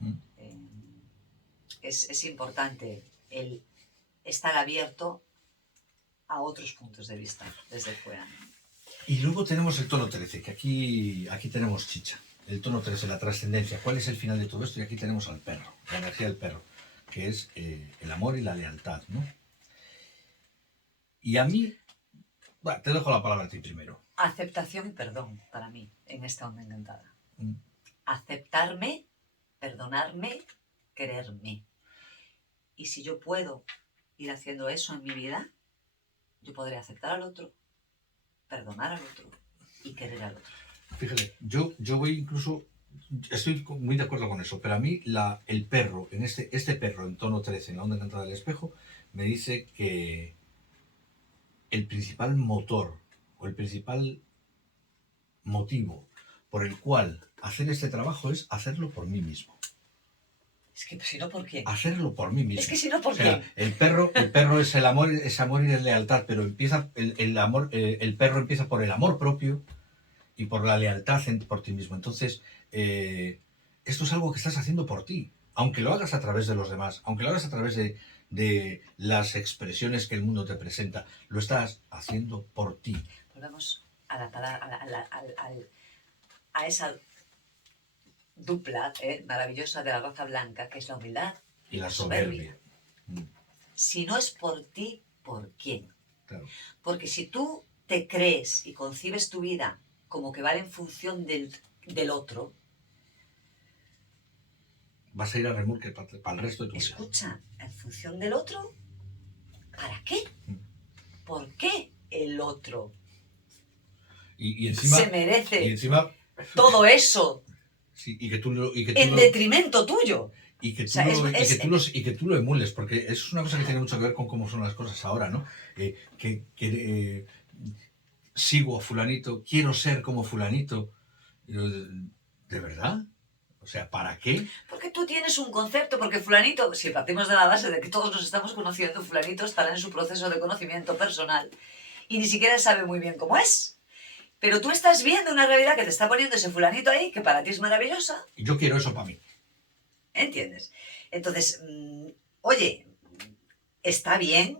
Es importante el estar abierto a otros puntos de vista desde fuera, ¿no? Y luego tenemos el tono 13, que aquí tenemos chicha. El tono 13, la trascendencia. ¿Cuál es el final de todo esto? Y aquí tenemos al perro, la energía del perro, que es el amor y la lealtad, ¿no? Y a mí, bueno, te dejo la palabra a ti primero. Aceptación y perdón para mí, en esta onda encantada. Aceptarme, perdonarme, quererme. Y si yo puedo ir haciendo eso en mi vida, yo podré aceptar al otro, perdonar al otro y querer al otro. Fíjate, yo voy incluso, estoy muy de acuerdo con eso, pero a mí el perro, en este perro en tono 13, en la onda encantada del espejo, me dice que el principal motor o el principal motivo por el cual hacer este trabajo es hacerlo por mí mismo. Es que si no, ¿por qué? Hacerlo por mí mismo. Es que si no, ¿por qué? O sea, el perro es el amor, es amor y es lealtad, pero empieza el perro empieza por el amor propio y por la lealtad por ti mismo. Entonces, esto es algo que estás haciendo por ti, aunque lo hagas a través de los demás, aunque lo hagas a través de las expresiones que el mundo te presenta, lo estás haciendo por ti. Volvemos a la palabra, a esa dupla maravillosa de la raza blanca, que es la humildad y la soberbia. Si no es por ti, ¿por quién? Claro. Porque si tú te crees y concibes tu vida como que vale en función del otro, vas a ir a remolque para el resto de tu vida. Escucha, en función del otro, ¿para qué? ¿Por qué el otro y encima, se merece y encima, todo eso sí, y que tú en detrimento tuyo? Y que tú lo emules, porque eso es una cosa que tiene mucho que ver con cómo son las cosas ahora, ¿no? Sigo a fulanito, quiero ser como fulanito. ¿De verdad? O sea, ¿para qué? Porque tú tienes un concepto, porque fulanito, si partimos de la base de que todos nos estamos conociendo, fulanito estará en su proceso de conocimiento personal y ni siquiera sabe muy bien cómo es. Pero tú estás viendo una realidad que te está poniendo ese fulanito ahí, que para ti es maravillosa. Y yo quiero eso para mí. ¿Entiendes? Entonces, oye, está bien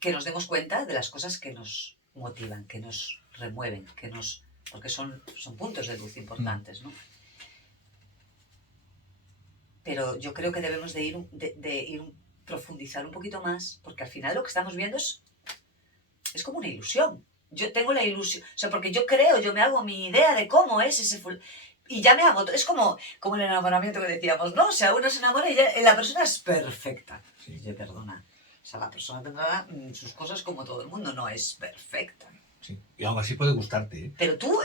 que nos demos cuenta de las cosas que nos motivan, que nos remueven, porque son puntos de luz importantes, ¿no? Pero yo creo que debemos de ir profundizar un poquito más, porque al final lo que estamos viendo es como una ilusión. Yo tengo la ilusión, o sea, porque yo me hago mi idea de cómo es ese y ya me hago, es como el enamoramiento que decíamos, ¿no? O sea, uno se enamora y ya, la persona es perfecta. Sí. Oye, perdona. O sea, la persona tendrá sus cosas como todo el mundo, no es perfecta. Sí. Y aún así puede gustarte, ¿eh? Pero tú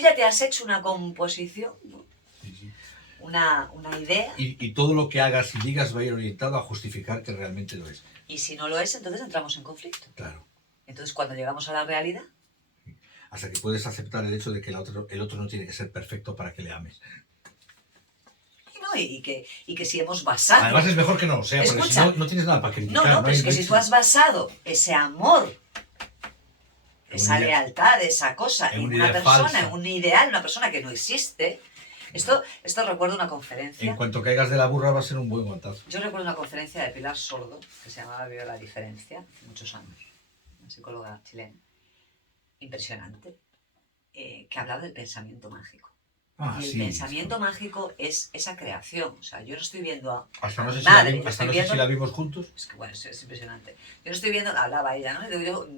ya te has hecho una composición, ¿no? Sí, sí. Una idea, Y todo lo que hagas y digas va a ir orientado a justificar que realmente lo es. y si no lo es, entonces entramos en conflicto. Claro. Entonces, cuando llegamos a la realidad, Hasta que puedes aceptar el hecho de que el otro no tiene que ser perfecto para que le ames. ¿no? Y que si hemos basado... Además es mejor que no lo sea, porque si Escucha, no, no tienes nada para criticar. no, pero hay es que si leche. tú has basado ese amor, esa idea- lealtad, esa cosa, en en una una idea persona, falsa. en un ideal, una persona que no existe... Esto recuerdo una conferencia. En cuanto caigas de la burra va a ser un buen guantazo. Yo recuerdo una conferencia de Pilar Sordo, que se llamaba Veo la diferencia, hace muchos años, una psicóloga chilena, impresionante, que hablaba del pensamiento mágico. Ah, Y el sí, pensamiento mágico es esa creación. O sea, yo no estoy viendo a Hasta no mi sé, madre, si, yo hasta estoy no sé viendo... si la vimos juntos. Es que bueno, es impresionante. Yo no estoy viendo, hablaba ella, ¿no? Y digo,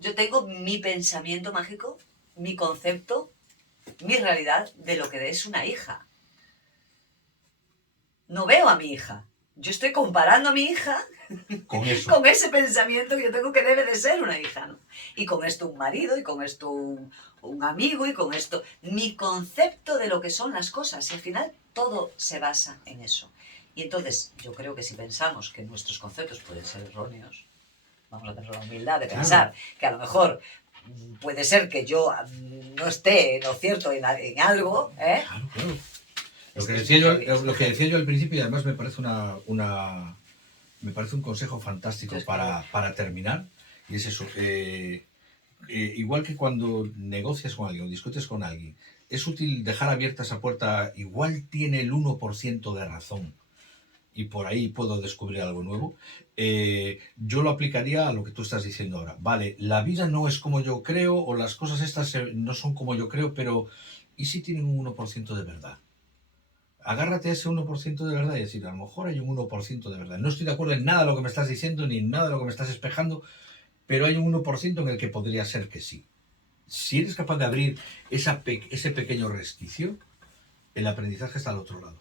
yo tengo mi pensamiento mágico, mi concepto, mi realidad de lo que es una hija. No veo a mi hija. Yo estoy comparando a mi hija Con eso. con ese pensamiento que yo tengo que debe de ser una hija, ¿no? Y con esto un marido, y con esto un amigo, y con esto mi concepto de lo que son las cosas. Y al final todo se basa en eso. Y entonces yo creo que si pensamos que nuestros conceptos pueden ser erróneos, vamos a tener la humildad de pensar que a lo mejor puede ser que yo no esté en lo cierto en algo, ¿eh? Claro, claro. Es Lo que decía yo al principio, y además me parece me parece un consejo fantástico para terminar, y es eso. Igual que cuando negocias con alguien o discutes con alguien, es útil dejar abierta esa puerta. Igual tiene el 1% de razón y por ahí puedo descubrir algo nuevo. Yo lo aplicaría a lo que tú estás diciendo ahora. Vale, la vida no es como yo creo, o las cosas estas no son como yo creo, pero ¿y si tienen un 1% de verdad? Agárrate a ese 1% de verdad y decir, a lo mejor hay un 1% de verdad. No estoy de acuerdo en nada de lo que me estás diciendo, ni en nada de lo que me estás espejando, pero hay un 1% en el que podría ser que sí. Si eres capaz de abrir ese pequeño resquicio, el aprendizaje está al otro lado.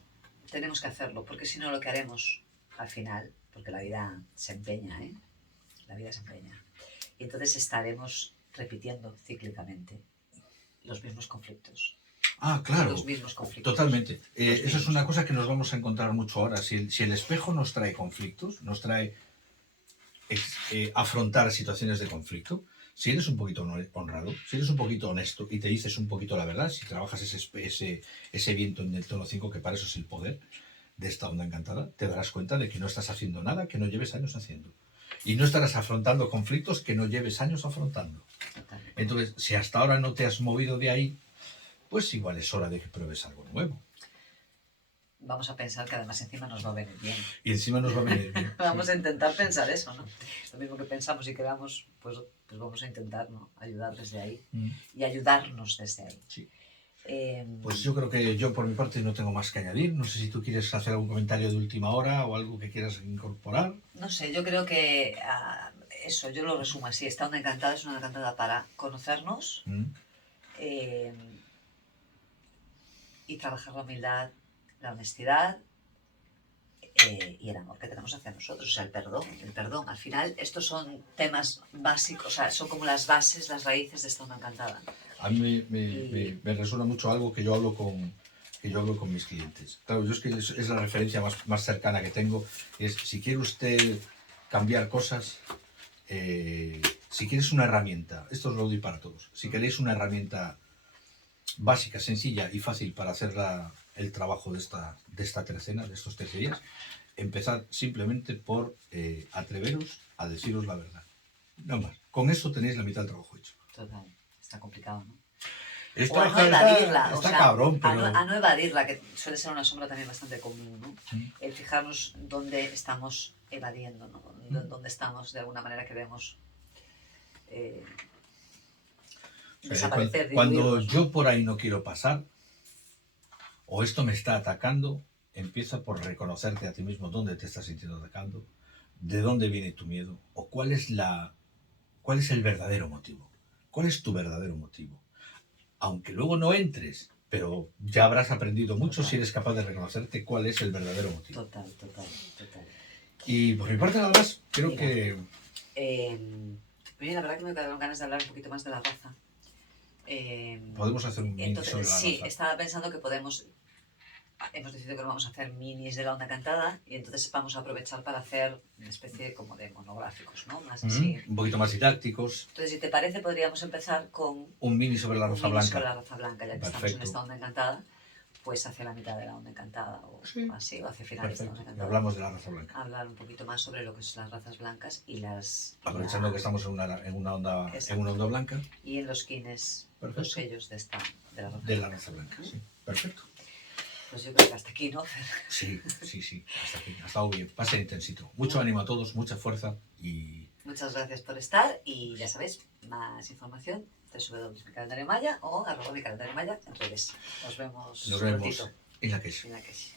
Tenemos que hacerlo, porque si no lo que haremos al final, porque la vida se empeña, ¿eh? La vida se empeña. Y entonces estaremos repitiendo cíclicamente los mismos conflictos. Ah, claro. Los mismos conflictos. Totalmente. Eso es una cosa que nos vamos a encontrar mucho ahora. Si el espejo nos trae conflictos, nos trae afrontar situaciones de conflicto, si eres un poquito honrado, si eres un poquito honesto y te dices un poquito la verdad, si trabajas ese viento en el tono 5, que para eso es el poder de esta onda encantada, te darás cuenta de que no estás haciendo nada que no lleves años haciendo. Y no estarás afrontando conflictos que no lleves años afrontando. Entonces, si hasta ahora no te has movido de ahí, pues igual es hora de que pruebes algo nuevo. Vamos a pensar que además encima nos va a venir bien. Y encima nos va a venir bien. Vamos a intentar pensar eso, ¿no? Lo mismo que pensamos y creamos, pues vamos a intentar, ¿no? Ayudar desde ahí. Y ayudarnos desde ahí. Sí. Pues yo creo que yo por mi parte no tengo más que añadir. No sé si tú quieres hacer algún comentario de última hora o algo que quieras incorporar. No sé, yo creo que eso, yo lo resumo así. Esta onda encantada es una onda encantada para conocernos y trabajar la humildad, la honestidad y el amor que tenemos hacia nosotros, o sea, el perdón. Al final, estos son temas básicos, o sea, son como las bases, las raíces de esta onda encantada. A mí me resuena mucho algo que yo hablo con mis clientes. Claro, yo es que es la referencia más cercana que tengo. Es, si quiere usted cambiar cosas, si quieres una herramienta, esto os lo doy para todos, si queréis una herramienta básica, sencilla y fácil para hacer el trabajo de esta trecena, de estos 13 días, empezad simplemente por atreveros a deciros la verdad. No más. Con eso tenéis la mitad del trabajo hecho. Total. Está complicado, ¿no? Está, o a no evadirla. Está o sea, cabrón, pero... a no evadirla, que suele ser una sombra también bastante común, ¿no? El fijarnos dónde estamos evadiendo, ¿no? Dónde estamos, de alguna manera queremos desaparecer. Cuando ¿no? yo por ahí no quiero pasar, o esto me está atacando, empieza por reconocerte a ti mismo dónde te estás sintiendo atacando, de dónde viene tu miedo, o cuál es el verdadero motivo. ¿Cuál es tu verdadero motivo? Aunque luego no entres, pero ya habrás aprendido mucho si eres capaz de reconocerte cuál es el verdadero motivo. Total. Y por mi parte nada más, creo que... Oye, la verdad que me quedaron ganas de hablar un poquito más de la raza. Podemos hacer un mini sobre Entonces, la sí, raza. estaba pensando que hemos decidido que no vamos a hacer minis de la onda encantada y entonces vamos a aprovechar para hacer una especie como de monográficos, ¿no? Más así. Un poquito más didácticos. Entonces, si te parece, podríamos empezar con Un mini sobre la raza mini blanca. sobre la raza blanca, ya que estamos en Perfecto. esta onda encantada, pues hacia la mitad de la onda encantada o Sí. así, o hacia finales de la onda Perfecto. Y encantada. hablamos de la raza blanca. Hablar un poquito más sobre lo que son las razas blancas y las... Aprovechando que estamos en una onda blanca. Y en los kines, Perfecto. los sellos de la raza De la blanca. raza blanca, sí. Perfecto. Pues yo creo que hasta aquí, ¿no, Fer? Sí, hasta aquí. Ha estado bien. Va a ser intensito. Mucho ánimo a todos, mucha fuerza y... Muchas gracias por estar y ya sabéis, más información www.micalendario maya o @micalendario maya en redes. Nos vemos Nos prontito. vemos en la que es. En la que sí.